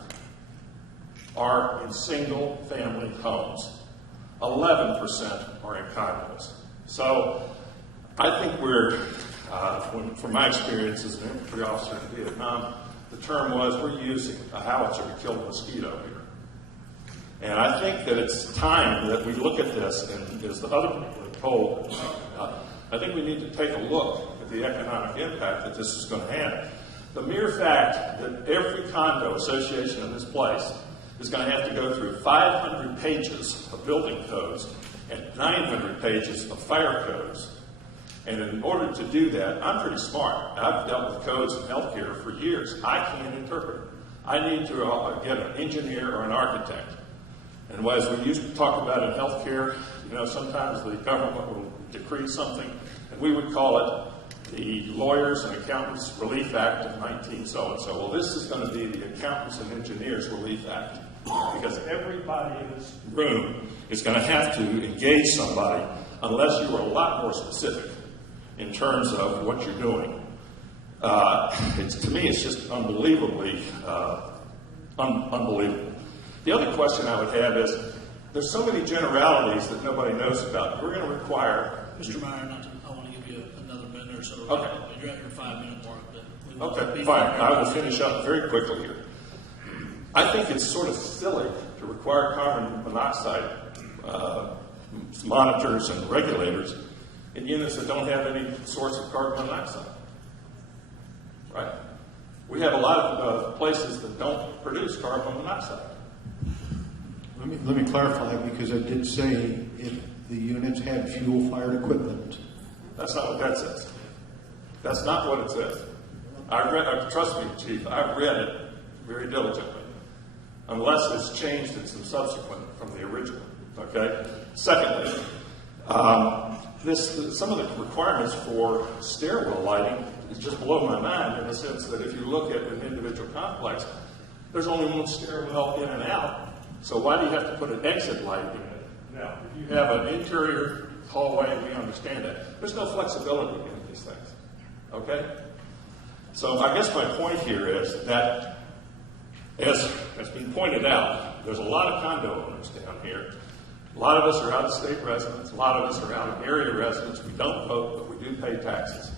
are in single-family homes. 11% are in condos. So I think from my experience as an infantry officer in Vietnam, the term was we're using a howitzer to kill a mosquito here. And I think that it's time that we look at this, and as the other people have told, I think we need to take a look at the economic impact that this is going to have. The mere fact that every condo association in this place is going to have to go through 500 pages of building codes and 900 pages of fire codes. And in order to do that, I'm pretty smart. I've dealt with codes in healthcare for years. I can't interpret it. I need to get an engineer or an architect. And as we used to talk about in healthcare, sometimes the government will decree something, and we would call it the Lawyers and Accountants Relief Act of 19 so-and-so. Well, this is going to be the Accountants and Engineers Relief Act, because everybody in this room is going to have to engage somebody unless you are a lot more specific in terms of what you're doing. To me, it's just unbelievably unbelievable. The other question I would have is, there's so many generalities that nobody knows about. We're going to require... Mr. Meyer, I want to give you another minute or so. Okay. You're at your 5-minute mark. Okay, fine. I will finish up very quickly here. I think it's sort of silly to require carbon monoxide monitors and regulators in units that don't have any source of carbon monoxide. Right? We have a lot of places that don't produce carbon monoxide. Let me clarify, because I did say if the units had fuel-fired equipment. That's not what that says. That's not what it says. Trust me, Chief, I've read it very diligently, unless it's changed in some subsequent from the original. Okay? Secondly, some of the requirements for stairwell lighting is just below my mind, in the sense that if you look at an individual complex, there's only one stairwell in and out. So why do you have to put an exit light in it? Now, if you have an interior hallway, we understand that. There's no flexibility in these things. Okay? So I guess my point here is that, as has been pointed out, there's a lot of condo owners down here. A lot of us are out-of-state residents. A lot of us are out-of-area residents. We don't vote, but we do pay taxes.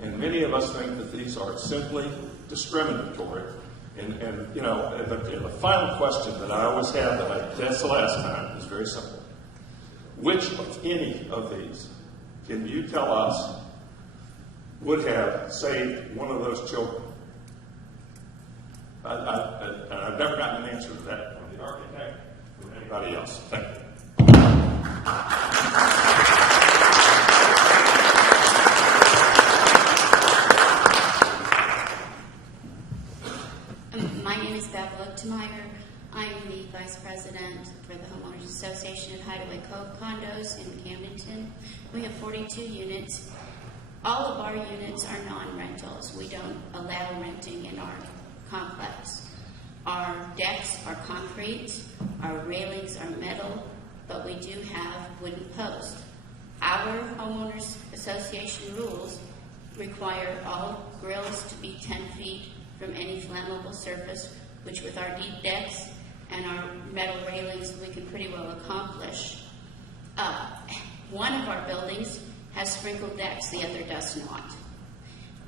And many of us think that these are simply discriminatory. And the final question that I always have, that's the last time, is very simple. Which of any of these can you tell us would have saved one of those children? I've never gotten an answer to that from the architect or from anybody else. Thank you. My name is Bev Luchtmeyer. I'm the Vice President for the Homeowners Association of Hideaway Condos in Camdenton. We have 42 units. All of our units are non-rentals. We don't allow renting in our complex. Our decks are concrete, our railings are metal, but we do have wooden posts. Our Homeowners Association rules require all grills to be 10 feet from any flammable surface, which with our deep decks and our metal railings we can pretty well accomplish. One of our buildings has sprinkled decks, the other does not.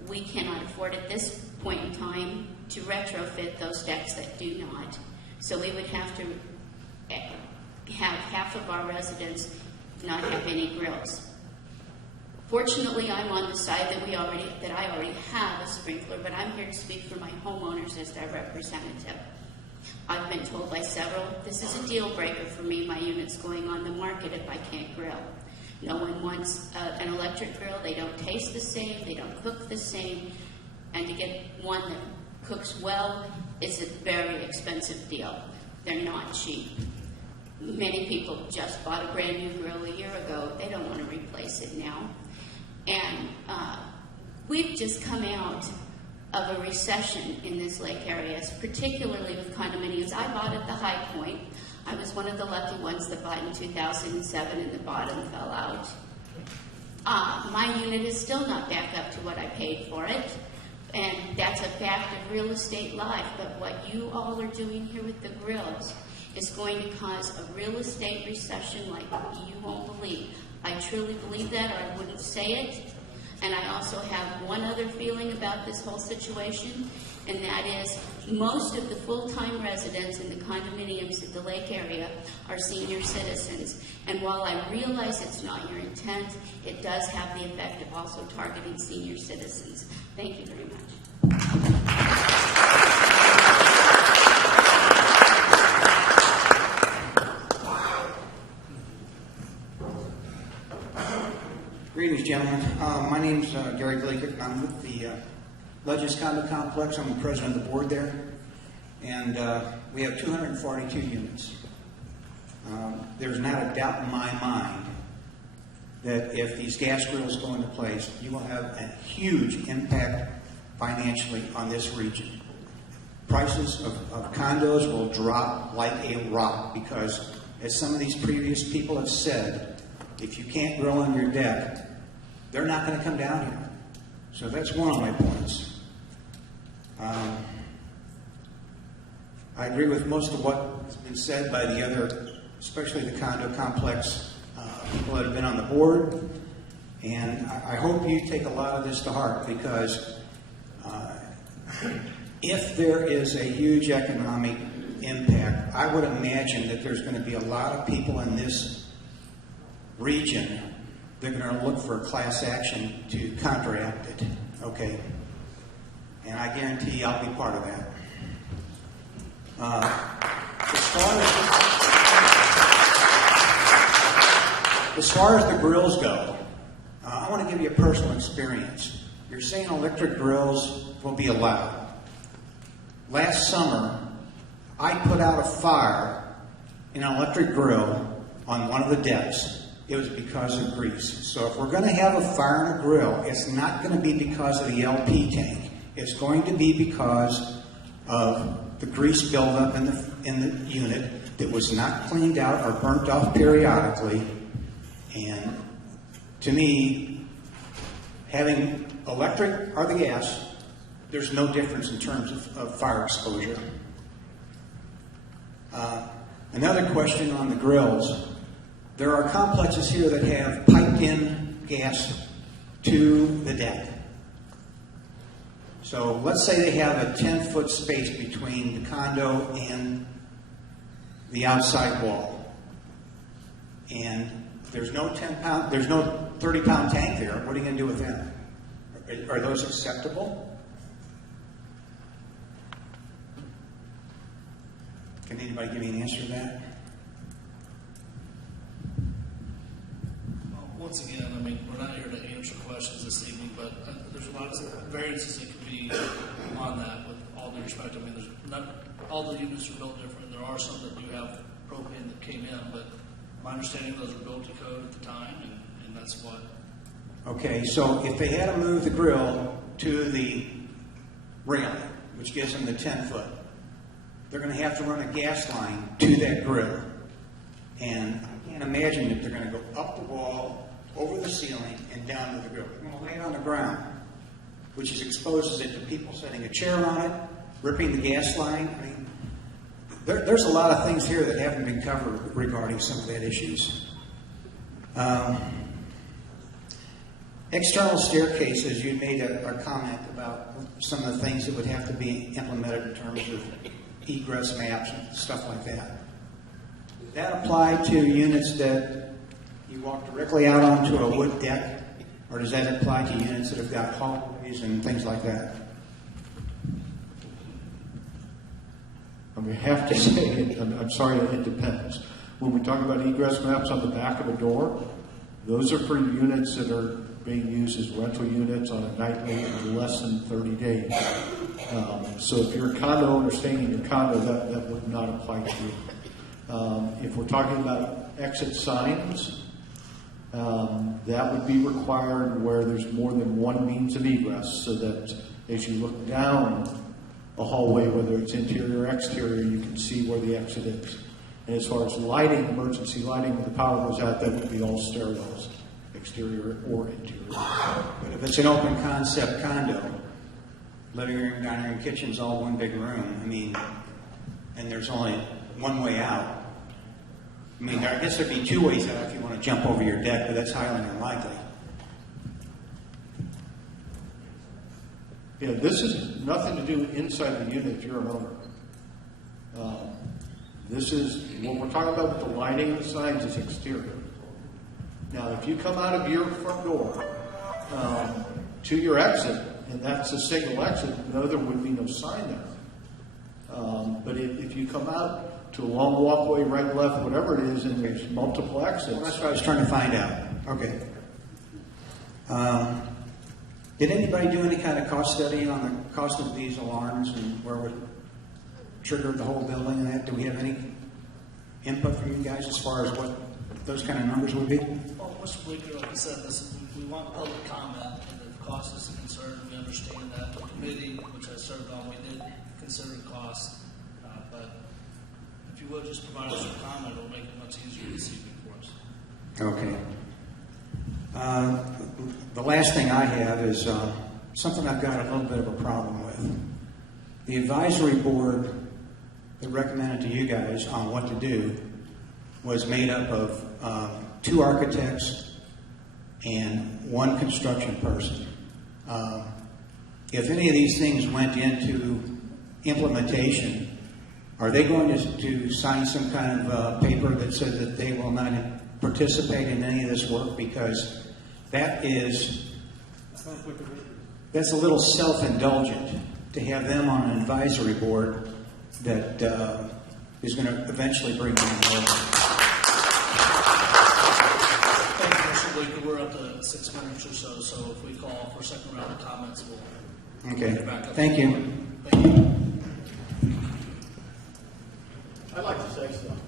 We cannot afford at this point in time to retrofit those decks that do not. So we would have to have half of our residents not have any grills. Fortunately, I'm on the side that I already have a sprinkler, but I'm here to speak for my homeowners as their representative. I've been told by several, this is a deal breaker for me, my unit's going on the market if I can't grill. No one wants an electric grill. They don't taste the same, they don't cook the same, and to get one that cooks well is a very expensive deal. They're not cheap. Many people just bought a brand new grill a year ago. They don't want to replace it now. And we've just come out of a recession in this lake area, particularly with condominiums. I bought at the high point. I was one of the lucky ones that bought in 2007 and the bottom fell out. My unit is still not back up to what I paid for it, and that's a fact of real estate life. But what you all are doing here with the grills is going to cause a real estate recession like you won't believe. I truly believe that, or I wouldn't say it. And I also have one other feeling about this whole situation, and that is most of the full-time residents in the condominiums in the lake area are senior citizens. And while I realize it's not your intent, it does have the effect of also targeting senior citizens. Thank you very much. Greetings, gentlemen. My name's Gary Glaker. I'm with the Ledges Condo Complex. I'm the president of the board there. And we have 242 units. There's not a doubt in my mind that if these gas grills go into place, you will have a huge impact financially on this region. Prices of condos will drop like a rock because, as some of these previous people have said, if you can't grill on your deck, they're not going to come down here. So that's one of my points. I agree with most of what has been said by the other, especially the condo complex people that have been on the board. And I hope you take a lot of this to heart because if there is a huge economic impact, I would imagine that there's going to be a lot of people in this region that are going to look for a class action to counteract it, okay? And I guarantee I'll be part of that. As far as the grills go, I want to give you a personal experience. You're saying electric grills will be allowed. Last summer, I put out a fire in an electric grill on one of the decks. It was because of grease. So if we're going to have a fire in a grill, it's not going to be because of the LP tank. It's going to be because of the grease buildup in the unit that was not cleaned out or burnt off periodically. And to me, having electric or the gas, there's no difference in terms of fire exposure. Another question on the grills. There are complexes here that have piped-in gas to the deck. So let's say they have a 10-foot space between the condo and the outside wall. And there's no 30-pound tank there. What are you going to do with them? Are those acceptable? Can anybody give me an answer to that? Once again, I mean, we're not here to answer questions this evening, but there's a lot of variances that could be on that with all due respect. I mean, there's not all the units are built different. There are some that do have propane that came in, but my understanding those were built to code at the time, and that's what. Okay, so if they had to move the grill to the railing, which gives them the 10-foot, they're going to have to run a gas line to that grill. And I can't imagine that they're going to go up the wall, over the ceiling, and down to the grill. They're going to lay it on the ground, which exposes it to people setting a chair on it, ripping the gas line. I mean, there's a lot of things here that haven't been covered regarding some of that issues. External staircases, you made a comment about some of the things that would have to be implemented in terms of egress maps and stuff like that. Does that apply to units that you walk directly out onto a wood deck, or does that apply to units that have got hallways and things like that? I have to say, I'm sorry, it depends. When we talk about egress maps on the back of a door, those are for units that are being used as rental units on a nightly of less than 30 days. So if you're a condo owner staying in your condo, that would not apply to you. If we're talking about exit signs, that would be required where there's more than one means of egress, so that as you look down a hallway, whether it's interior or exterior, you can see where the exit is. And as far as lighting, emergency lighting, when the power goes out, that would be all stairwells, exterior or interior. But if it's an open concept condo, living room, dining room, kitchen's all one big room, I mean, and there's only one way out. I mean, I guess there'd be two ways out if you want to jump over your deck, but that's highly unlikely. Yeah, this is nothing to do inside the unit if you're an owner. This is, what we're talking about with the lighting and the signs is exterior. Now, if you come out of your front door to your exit, and that's a single exit, no, there would be no sign there. But if you come out to a long walkway, right, left, whatever it is, and there's multiple exits. Well, that's what I was trying to find out. Okay. Did anybody do any kind of cost study on the cost of these alarms and where it would trigger the whole building and that? Do we have any input from you guys as far as what those kind of numbers would be? Well, Mr. Bleeker, like I said, we want public comment, and if cost is a concern, we understand that. The committee, which I served on, we did consider cost, but if you would just provide us with comment, it'll make it much easier this evening for us. Okay. The last thing I have is something I've got a little bit of a problem with. The advisory board that recommended to you guys on what to do was made up of 2 architects and 1 construction person. If any of these things went into implementation, are they going to sign some kind of paper that says that they will not participate in any of this work? Because that's a little self-indulgent to have them on an advisory board that is going to eventually bring them over. Thank you, Mr. Bleeker. We're up to 6 minutes or so, so if we call for a second round of comments, we'll get back up. Thank you. Thank you. I'd like to say something.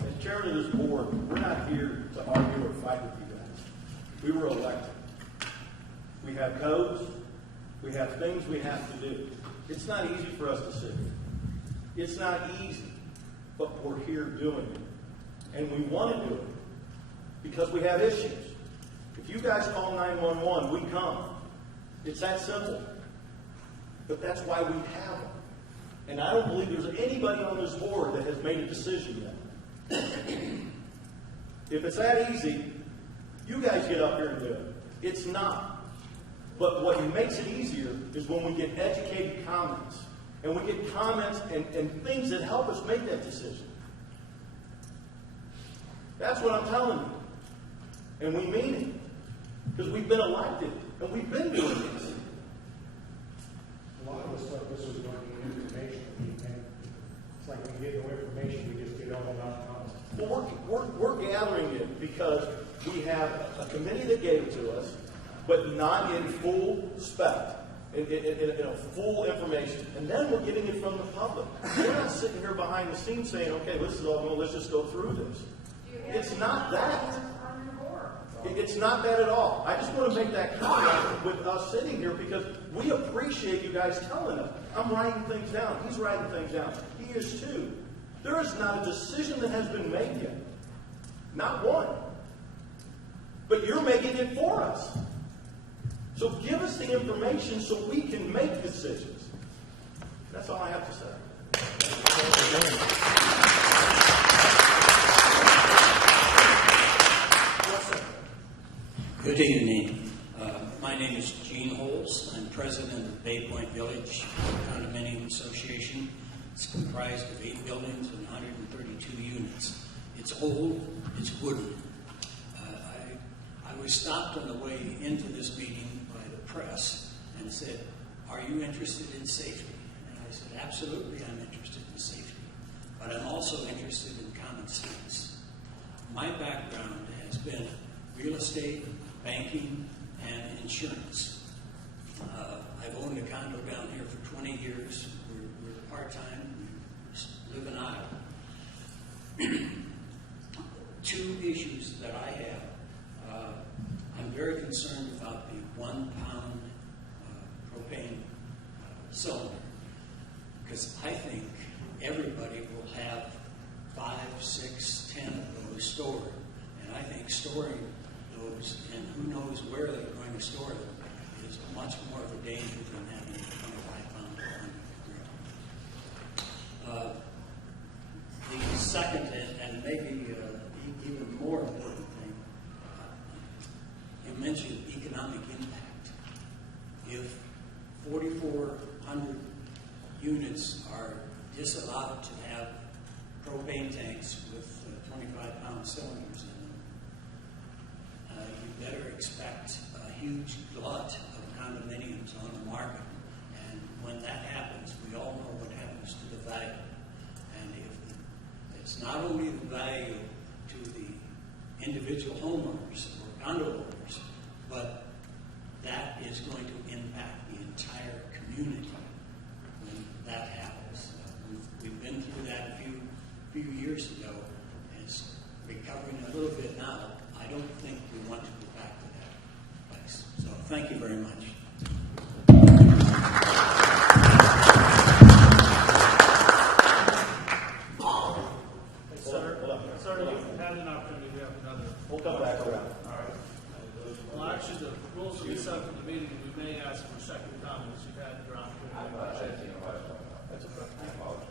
As chairman of this board, we're not here to argue or fight with you guys. We were elected. We have codes. We have things we have to do. It's not easy for us to sit here. It's not easy, but we're here doing it. And we want to do it because we have issues. If you guys call 911, we come. It's that simple. But that's why we have them. And I don't believe there's anybody on this board that has made a decision yet. If it's that easy, you guys get up here and do it. It's not. But what makes it easier is when we get educated comments. And we get comments and things that help us make that decision. That's what I'm telling you. And we mean it. Because we've been elected. And we've been doing this. A lot of the stuff, this was going to be information. And it's like we get no information, we just get all about comments. Well, we're gathering it because we have a committee that gave it to us, but not in full spec, in full information. And then we're getting it from the public. We're not sitting here behind the scenes saying, okay, this is all going, let's just go through this. It's not that. It's not that at all. I just want to make that comment with us sitting here because we appreciate you guys telling us. I'm writing things down. He's writing things down. He is too. There is not a decision that has been made yet. Not one. But you're making it for us. So give us the information so we can make decisions. That's all I have to say. Good evening. My name is Gene Holes. I'm president of Bay Point Village Condominium Association. It's comprised of 8 buildings and 132 units. It's old, it's wooden. I was stopped on the way into this meeting by the press and said, "Are you interested in safety?" And I said, "Absolutely, I'm interested in safety. But I'm also interested in common sense." My background has been real estate, banking, and insurance. I've owned a condo down here for 20 years. We're part-time. We live in Iowa. 2 issues that I have. I'm very concerned about the 1 pound propane cylinder, because I think everybody will have 5, 6, 10 of those stored. And I think storing those, and who knows where they're going to store them, is much more of a danger than having a 25-pound grill. The second, and maybe even more important thing, you mentioned economic impact. If 4,400 units are disallowed to have propane tanks with 25-pound cylinders in them, you better expect a huge glut of condominiums on the market. And when that happens, we all know what happens to the value. And if it's not only the value to the individual homeowners or condo owners, but that is going to impact the entire community when that happens. We've been through that a few years ago, and it's recovering a little bit now. I don't think we want to go back to that place. So thank you very much. Sir, you've had an opportunity to have another. We'll come back around. All right. Well, actually, the rules will be set for the meeting. We may ask for second comments. You've had your opportunity. That's okay. I apologize.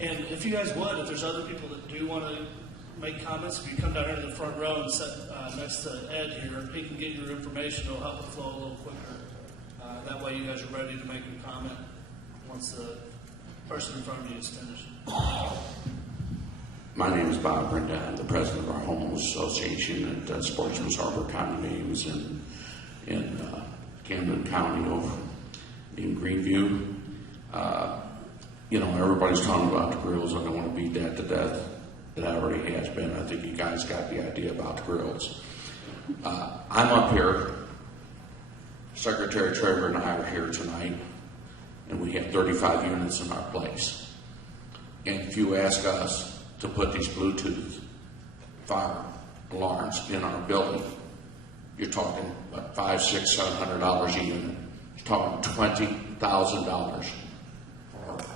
And if you guys would, if there's other people that do want to make comments, if you come down here to the front row and sit next to Ed here, he can get your information. It'll help it flow a little quicker. That way you guys are ready to make your comment once the person in front of you is finished. My name is Bob Brenda. I'm the president of our homeowners association at Sportsman's Harbor Condominiums in Camden County over in Greenview. Everybody's talking about the grills. I don't want to beat that to death. It already has been. I think you guys got the idea about the grills. I'm up here. Secretary Trevor and I are here tonight, and we have 35 units in our place. And if you ask us to put these Bluetooth fire alarms in our building, you're talking about $500, $600, $700 a unit. You're talking $20,000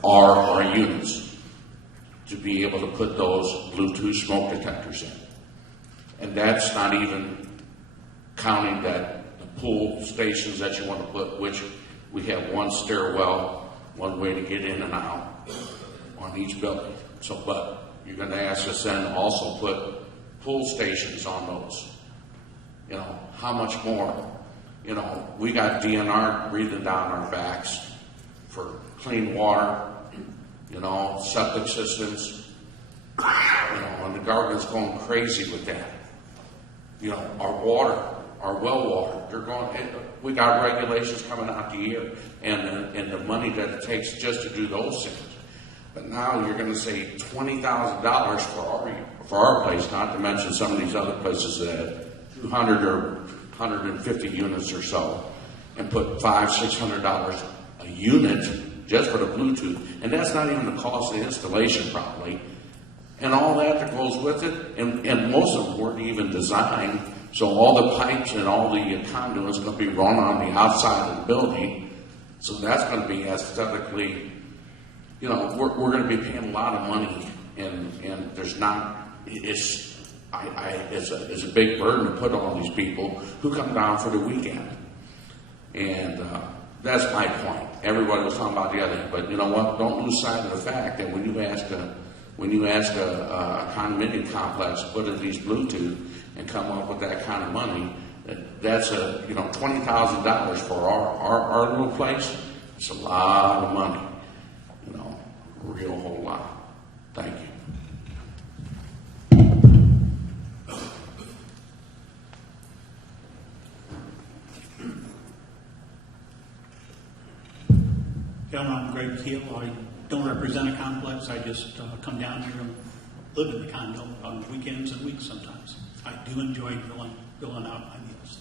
for our units to be able to put those Bluetooth smoke detectors in. And that's not even counting that the pool stations that you want to put, which we have one stairwell, one way to get in and out on each building. So, but you're going to ask us then also put pool stations on those. How much more? We got DNR breathing down our backs for clean water, septic systems, and the government's going crazy with that. Our water, our well water, we got regulations coming out the year, and the money that it takes just to do those things. But now you're going to say $20,000 for our place, not to mention some of these other places that have 200 or 150 units or so, and put $500, $600 a unit just for the Bluetooth, and that's not even the cost of the installation probably, and all that goes with it, and most of them weren't even designed, so all the pipes and all the conduits are going to be run on the outside of the building, so that's going to be aesthetically, we're going to be paying a lot of money, and there's not, it's a big burden to put on these people who come down for the weekend. And that's my point. Everybody was talking about the other thing, but you know what? Don't lose sight of the fact that when you ask a condominium complex to put in these Bluetooth and come up with that kind of money, that's $20,000 for our little place. It's a lot of money, a real whole lot. Thank you. Gentlemen, I'm Greg Keel. I don't represent a complex. I just come down here and live in the condo on weekends and weeks sometimes. I do enjoy billing out my meals.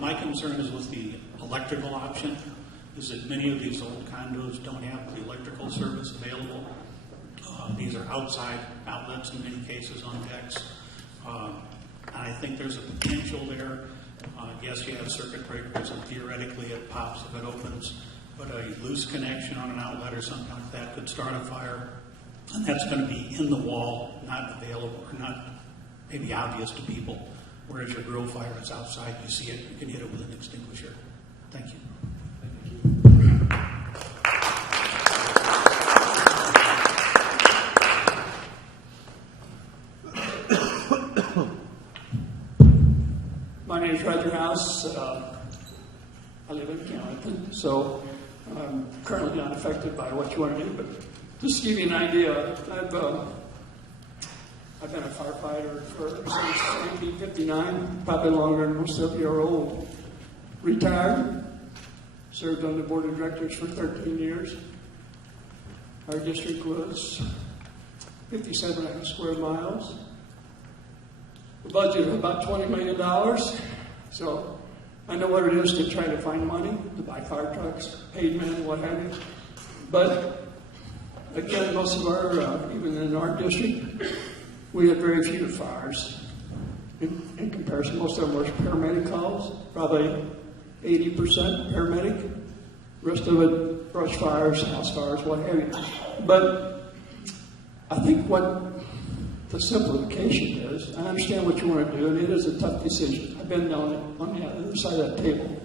My concern is with the electrical option, is that many of these old condos don't have the electrical service available. These are outside outlets in many cases on decks. And I think there's a potential there. Yes, you have circuit breakers, and theoretically it pops if it opens. But a loose connection on an outlet or something like that could start a fire, and that's going to be in the wall, not available, or not maybe obvious to people. Whereas your grill fire is outside, you see it, you can hit it with an extinguisher. Thank you. My name is Roger House. I live in Camden, so I'm currently not affected by what you want to do, but just to give you an idea, I've been a firefighter since 1959, probably longer than most of you are old. Retired, served on the board of directors for 13 years. Our district was 57 square miles. A budget of about $20 million. So I know what it is to try to find money to buy fire trucks, paid men, what have you. But again, most of our, even in our district, we had very few fires. In comparison, most of them were paramedic calls, probably 80% paramedic. Rest of it, brush fires, house fires, what have you. But I think what the simplification is, I understand what you want to do, and it is a tough decision. I've been on the other side of that table.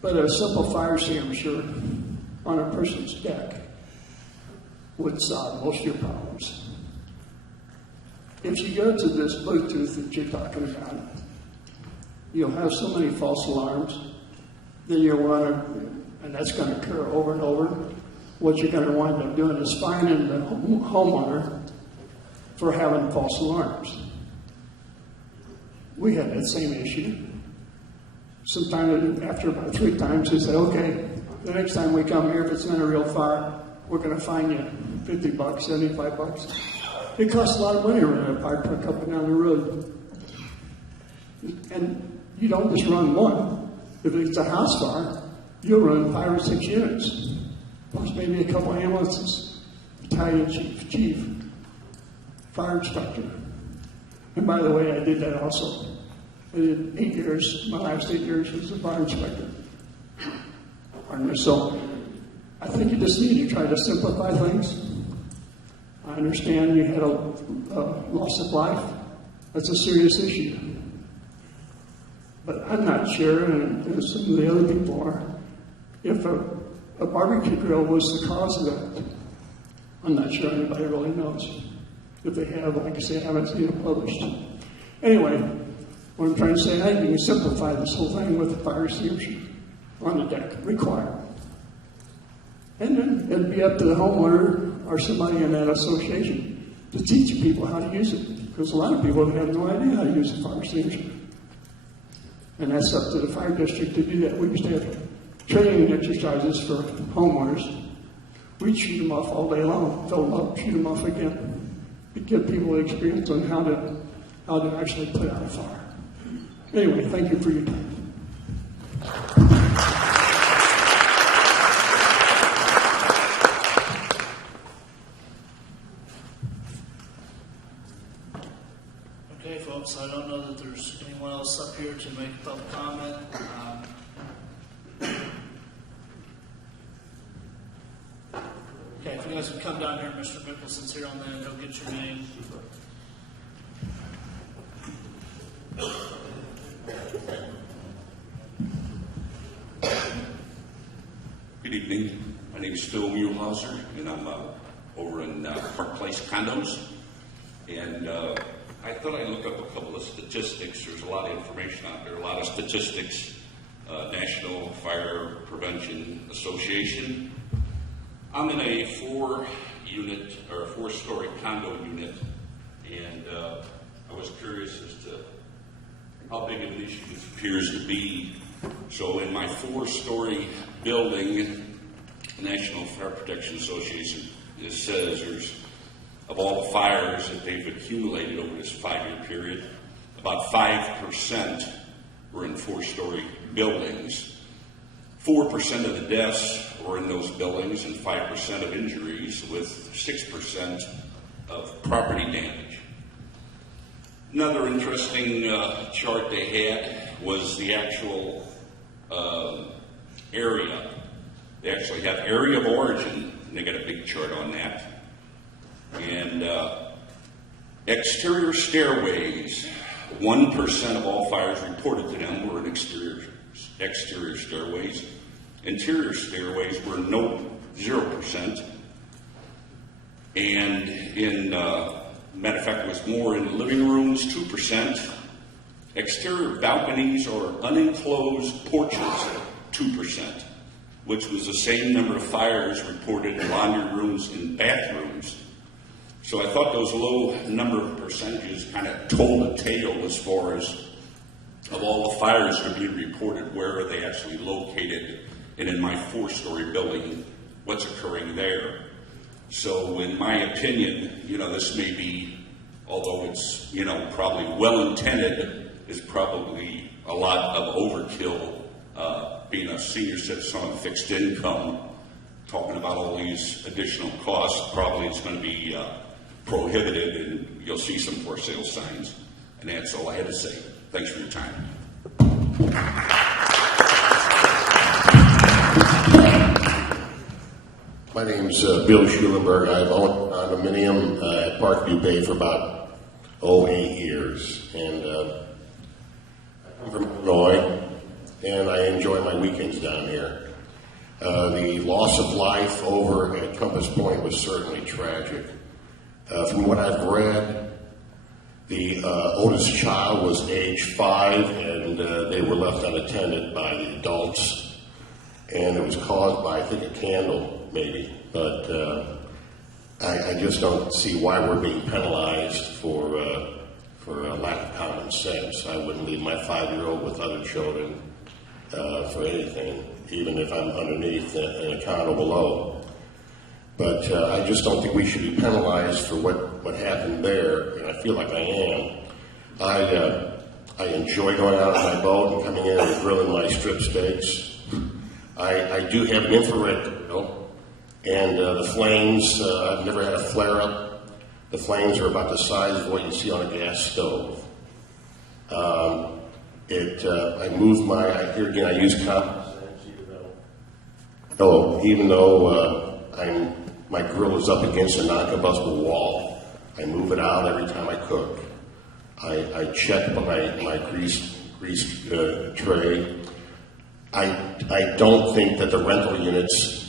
But a simple fire extinguisher on a person's deck would solve most of your problems. If you go to this Bluetooth that you're talking about, you'll have so many false alarms that you'll want to, and that's going to occur over and over. What you're going to wind up doing is fining the homeowner for having false alarms. We had that same issue. Sometime after about 3 times, we said, okay, the next time we come here, if it's not a real fire, we're going to fine you $50, $75. It costs a lot of money to run a fire truck up and down the road. And you don't just run one. If it's a house fire, you'll run 5 or 6 units, plus maybe a couple ambulances, battalion chief, fire inspector. And by the way, I did that also. I did 8 years, my last 8 years was a fire inspector. So I think you just need to try to simplify things. I understand you had a loss of life. That's a serious issue. But I'm not sure, and some of the other people are, if a barbecue grill was the cause of that. I'm not sure anybody really knows. If they have, like I say, I haven't seen it published. Anyway, what I'm trying to say, I think you can simplify this whole thing with the fire extinguisher on the deck, required. And then it'd be up to the homeowner or somebody in that association to teach people how to use it. Because a lot of people have no idea how to use a fire extinguisher. And that's up to the fire district to do that. We used to have training exercises for homeowners. We'd shoot them off all day long, fill them up, shoot them off again. To give people experience on how to actually put out a fire. Anyway, thank you for your time. Okay, folks, I don't know that there's anyone else up here to make a public comment. Okay, if you guys would come down here, Mr. Mickelson's here on that, he'll get your name. My name is Phil Muehlhauser, and I'm over in Park Place Condos. And I thought I'd look up a couple of statistics. There's a lot of information out there, a lot of statistics. National Fire Prevention Association. I'm in a 4-unit or a 4-story condo unit, and I was curious as to how big of an issue this appears to be. So in my 4-story building, National Fire Protection Association, it says there's, of all the fires that they've accumulated over this 5-year period, about 5% were in 4-story buildings. 4% of the deaths were in those buildings and 5% of injuries, with 6% of property damage. Another interesting chart they had was the actual area. They actually have area of origin, and they got a big chart on that. And exterior stairways, 1% of all fires reported to them were in exterior stairways. Interior stairways were 0%. And in, matter of fact, it was more in living rooms, 2%. Exterior balconies or unenclosed porches, 2%, which was the same number of fires reported in laundry rooms and bathrooms. So I thought those low number of percentages kind of told a tale as far as of all the fires that are being reported, where are they actually located, and in my 4-story building, what's occurring there. So in my opinion, this may be, although it's, probably well-intended, is probably a lot of overkill, being a senior citizen on fixed income, talking about all these additional costs. Probably it's going to be prohibited, and you'll see some for sale signs. And that's all I had to say. Thanks for your time. My name's Bill Schulenberg. I've owned a condominium at Parkview Bay for about 8 years. And I'm from Illinois, and I enjoy my weekends down here. The loss of life over at Compass Pointe was certainly tragic. From what I've read, the oldest child was age 5, and they were left unattended by the adults. And it was caused by, I think, a candle, maybe. But I just don't see why we're being penalized for a lack of common sense. I wouldn't leave my 5-year-old with other children for anything, even if I'm underneath in a condo below. But I just don't think we should be penalized for what happened there, and I feel like I am. I enjoy going out on my boat and coming in and grilling my strip steaks. I do have an infrared grill, and the flames, I've never had a flare-up. The flames are about the size of what you see on a gas stove. I moved here again, I use common sense, even though my grill is up against a non-combustible wall. I move it out every time I cook. I check my grease tray. I don't think that the rental units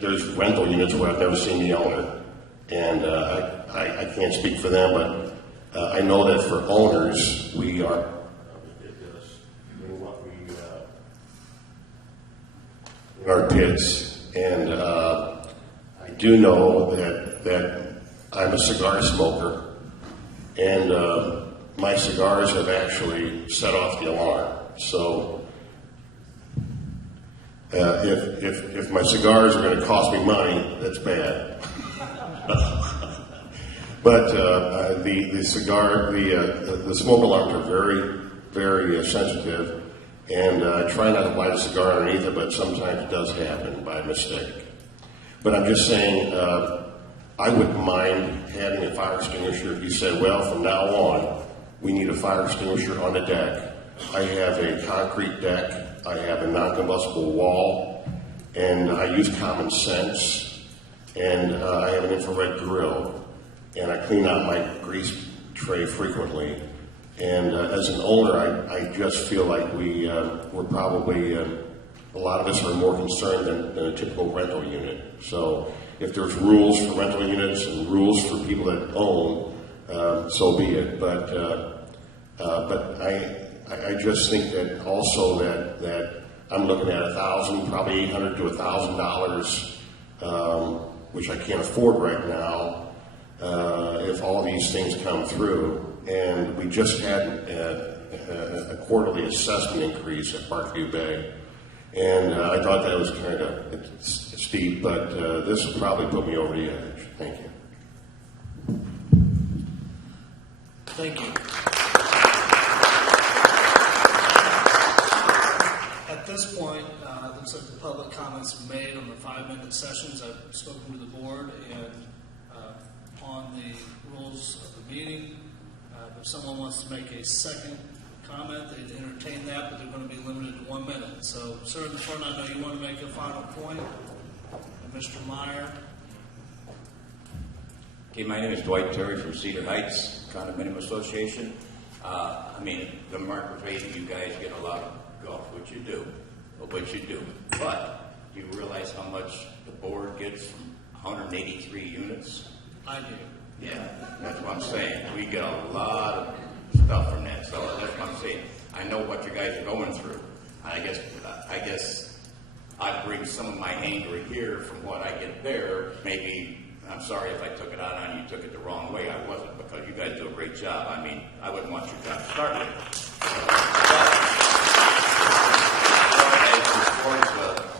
there's rental units where I've never seen the owner, and I can't speak for them, but I know that for owners, we are ridiculous in what in our pits, and I do know that I'm a cigar smoker, and my cigars have actually set off the alarm. So if my cigars are going to cost me money, that's bad. But the smoke alarms are very, very sensitive, and I try not to light a cigar underneath it, but sometimes it does happen by mistake. But I'm just saying, I wouldn't mind having a fire extinguisher if you said, well, from now on, we need a fire extinguisher on the deck. I have a concrete deck. I have a non-combustible wall, and I use common sense, and I have an infrared grill, and I clean out my grease tray frequently. And as an owner, I just feel like we're probably a lot of us are more concerned than a typical rental unit. So if there's rules for rental units and rules for people that own, so be it. But I just think that also that I'm looking at $1,000, probably $800 to $1,000, which I can't afford right now. If all these things come through, and we just had a quarterly assessment increase at Parkview Bay, and I thought that was kind of steep, but this will probably put me over the edge. Thank you. Thank you. At this point, it looks like the public comments made on the 5-minute sessions. I've spoken to the board and on the rules of the meeting. If someone wants to make a second comment, they'd entertain that, but they're going to be limited to 1 minute. So, sir, in the front, I know you want to make a final point. And Mr. Meyer. Okay, my name is Dwight Terry from Cedar Heights Condominium Association. The market rate, you guys get a lot of golf, which you do. But do you realize how much the board gets from 183 units? I do. Yeah, that's what I'm saying. We get a lot of stuff from that, so that's what I'm saying. I know what you guys are going through. I guess I bring some of my anger here from what I get there. Maybe, I'm sorry if I took it out on you, took it the wrong way. I wasn't, because you guys do a great job. I wouldn't want you guys to start with. As far as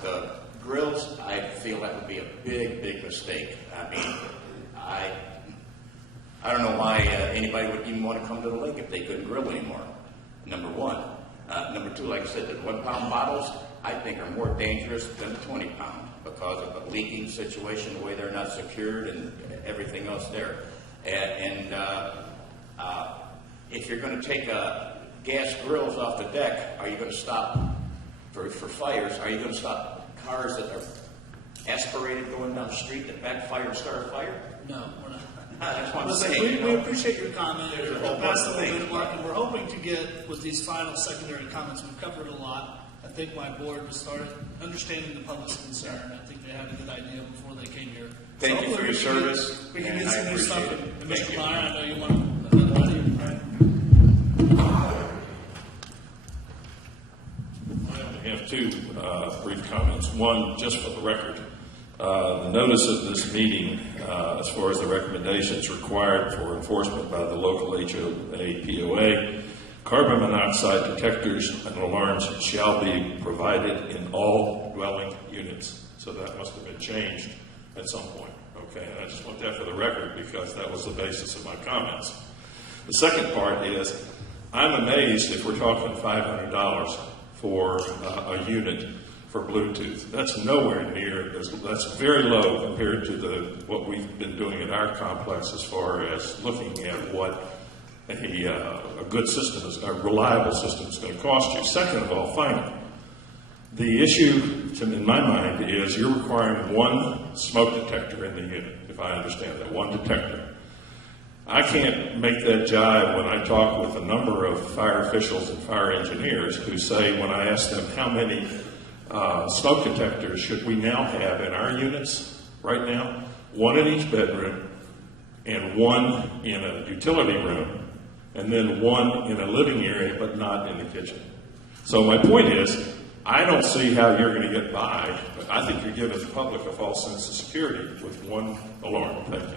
the grills, I feel that would be a big, big mistake. I don't know why anybody would even want to come to the lake if they couldn't grill anymore, number one. Number two, like I said, the 1 pound bottles, I think, are more dangerous than the 20 pound because of the leaking situation, the way they're not secured and everything else there. And if you're going to take gas grills off the deck, are you going to stop for fires? Are you going to stop cars that are aspirated going down the street that backfire and start a fire? No, we're not. That's what I'm saying. We appreciate your comment. There's a whole That's bunch the of things. limit mark, and we're hoping to get, with these final secondary comments, we've covered a lot. I think my board has started understanding the public's concern. I think they had a good idea before they came here. Thank you for your service. We can and get some I new stuff. appreciate it. And Thank Mr. you. Meyer, I know you want another idea, right? I only have two brief comments. One, just for the record. The notice of this meeting, as far as the recommendations required for enforcement by the local HOA POA, carbon monoxide detectors and alarms shall be provided in all dwelling units. So that must have been changed at some point. Okay, and I just want that for the record because that was the basis of my comments. The second part is, I'm amazed if we're talking $500 for a unit for Bluetooth. That's nowhere near, that's very low compared to what we've been doing in our complex as far as looking at what a good system, a reliable system is going to cost you. Second of all, finally, the issue in my mind is you're requiring one smoke detector in the unit, if I understand that, one detector. I can't make that jive when I talk with a number of fire officials and fire engineers who say, when I ask them how many smoke detectors should we now have in our units right now, one in each bedroom and one in a utility room and then one in a living area but not in the kitchen. So my point is, I don't see how you're going to get by, but I think you're giving the public a false sense of security with one alarm. Thank you.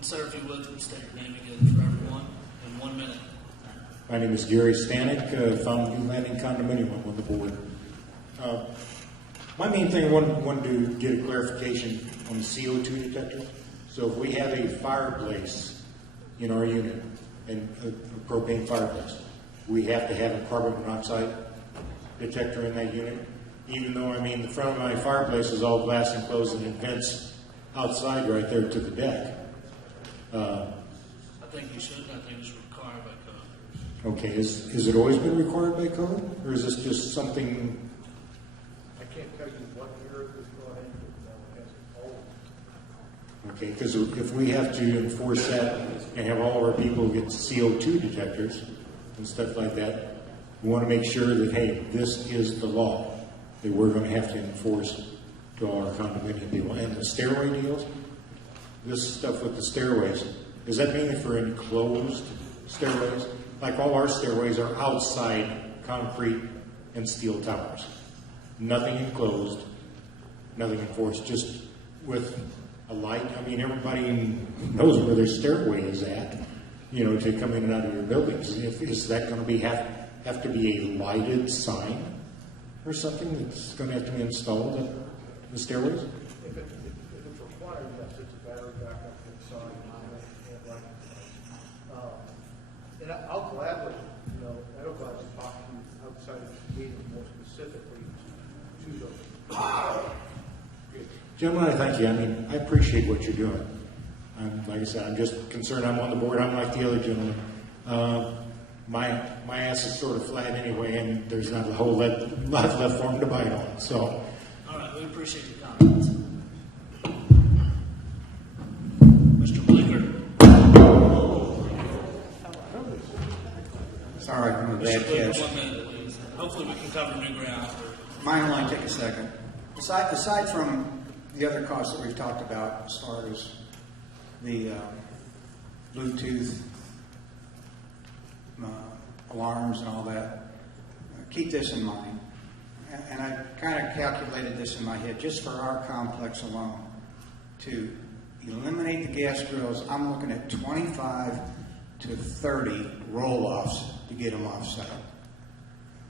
Sir, if you would, state your name again for everyone in 1 minute. My name is Gary Stanek, found New Landing Condominium. I'm on the board. My main thing, I wanted to get a clarification on the CO2 detector. So if we have a fireplace in our unit, and a propane fireplace, we have to have a carbon monoxide detector in that unit, even though, the front of my fireplace is all glass enclosed and it vents outside right there to the deck. I think you should. I think it's required by code. Okay, is it always been required by code, or is this just something? I can't tell you what year this brought in, but it has always Okay, because if we have to enforce that and have all of our people get CO2 detectors and stuff like that, we want to make sure that, hey, this is the law that we're going to have to enforce to all our condominium people. And the stairway deals, this stuff with the stairways, is that mainly for enclosed stairways? Like all our stairways are outside concrete and steel towers. Nothing enclosed, nothing enforced, just with a light. I mean, everybody knows where their stairway is at, you know, to come in and out of your buildings. Is that going to have to be a lighted sign or something that's going to have to be installed at the stairways? If it's required, yes, it's a battery backup inside and like, and I'll gladly, you know, I'll gladly talk to you outside of the meeting more specifically to those. Gentlemen, I thank you. I mean, I appreciate what you're doing. Like I said, I'm just concerned I'm on the board. I'm like the other gentleman. My ass is sort of flat anyway, and there's not a whole lot left for him to bite on. So, all right, we appreciate your comments. Mr. Blinker. Sorry, I'm a bad catch. 1 minute, please. Hopefully we can cover new ground. Mine will only take a second. Aside from the other costs that we've talked about, as far as the Bluetooth alarms and all that, keep this in mind. And I kind of calculated this in my head, just for our complex alone, to eliminate the gas grills. I'm looking at 25 to 30 roll-offs to get them off-site.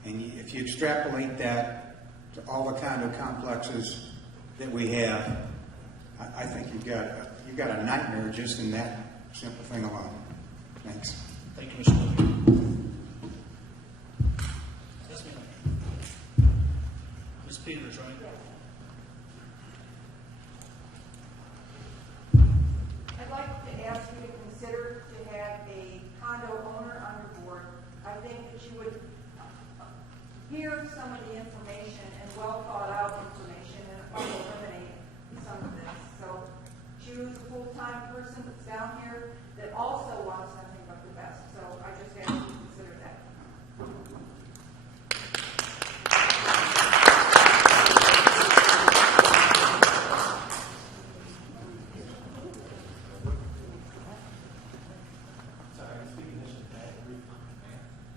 And if you extrapolate that to all the condo complexes that we have, I think you've got a nightmare just in that simple thing alone. Thanks. Thank you, Mr. Blinker. Yes, ma'am. Ms. Peters, right? I'd like to ask you to consider to have a condo owner on your board. I think that you would hear some of the information and well thought out information and it might eliminate some of this. So choose a full-time person that's down here that also wants nothing but the best. So I just ask you to consider that.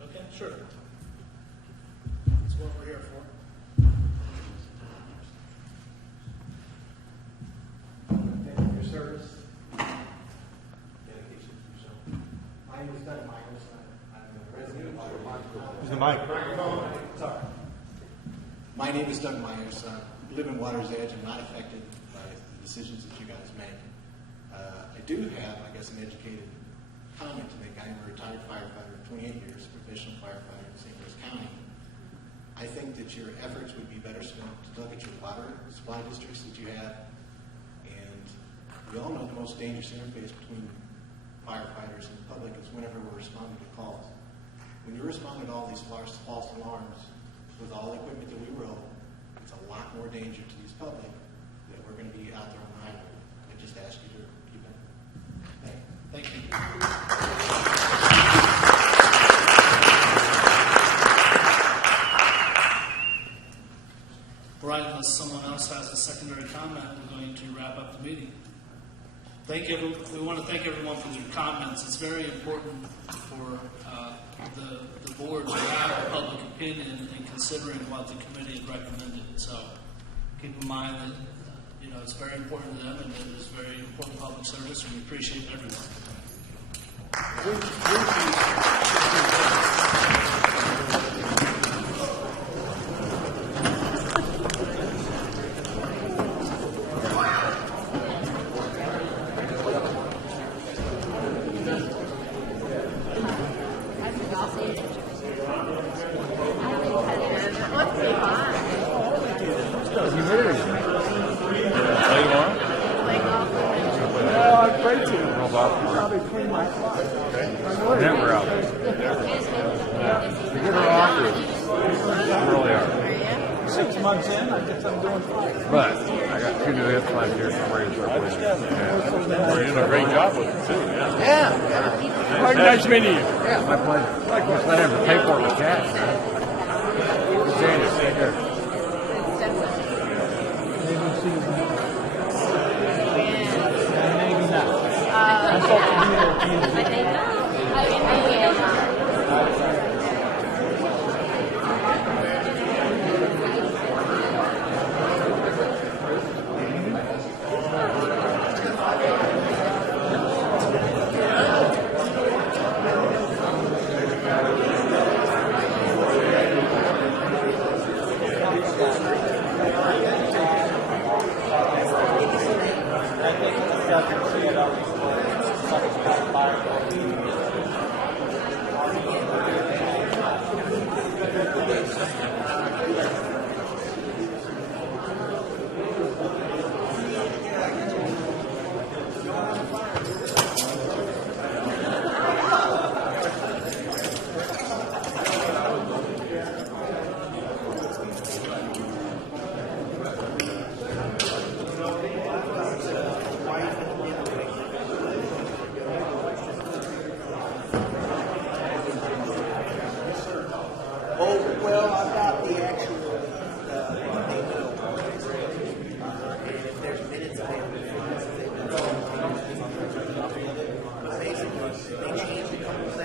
Okay, sure. That's what we're here for. Thank you for your service, dedication to yourself. My name is Doug Myers. I'm the resident of Compass Pointe. Is the microphone? Sorry. My name is Doug Myers. I live in Water's Edge. I'm not affected by the decisions that you guys make. I do have, I guess, an educated comment to make. I am a retired firefighter, 28 years, professional firefighter in St. Louis County. I think that your efforts would be better spent to look at your water supply districts that you have. And we all know the most dangerous interface between firefighters and the public is whenever we're responding to calls. When you're responding to all these false alarms with all the equipment that we roll, it's a lot more danger to these public that we're going to be out there on the highway. I just ask you to keep it. Thank you. Right, unless someone else has a secondary comment, we're going to wrap up the meeting. We want to thank everyone for their comments. It's very important for the board to have a public opinion in considering what the committee had recommended. So keep in mind that it's very important to them and it is very important public service, and we appreciate everyone. Never out. You get her off. You really are. 6 months in, I guess I'm doing fine. But I got 2 new implants here somewhere in Circle. You're doing a great job with it, too. Yeah. All right, nice meeting you. Yeah, my pleasure. Like, just let him pay for it with cash, man. Good seeing you. Take care. Maybe not. I'm supposed to be there. Oh, well, I've got the actual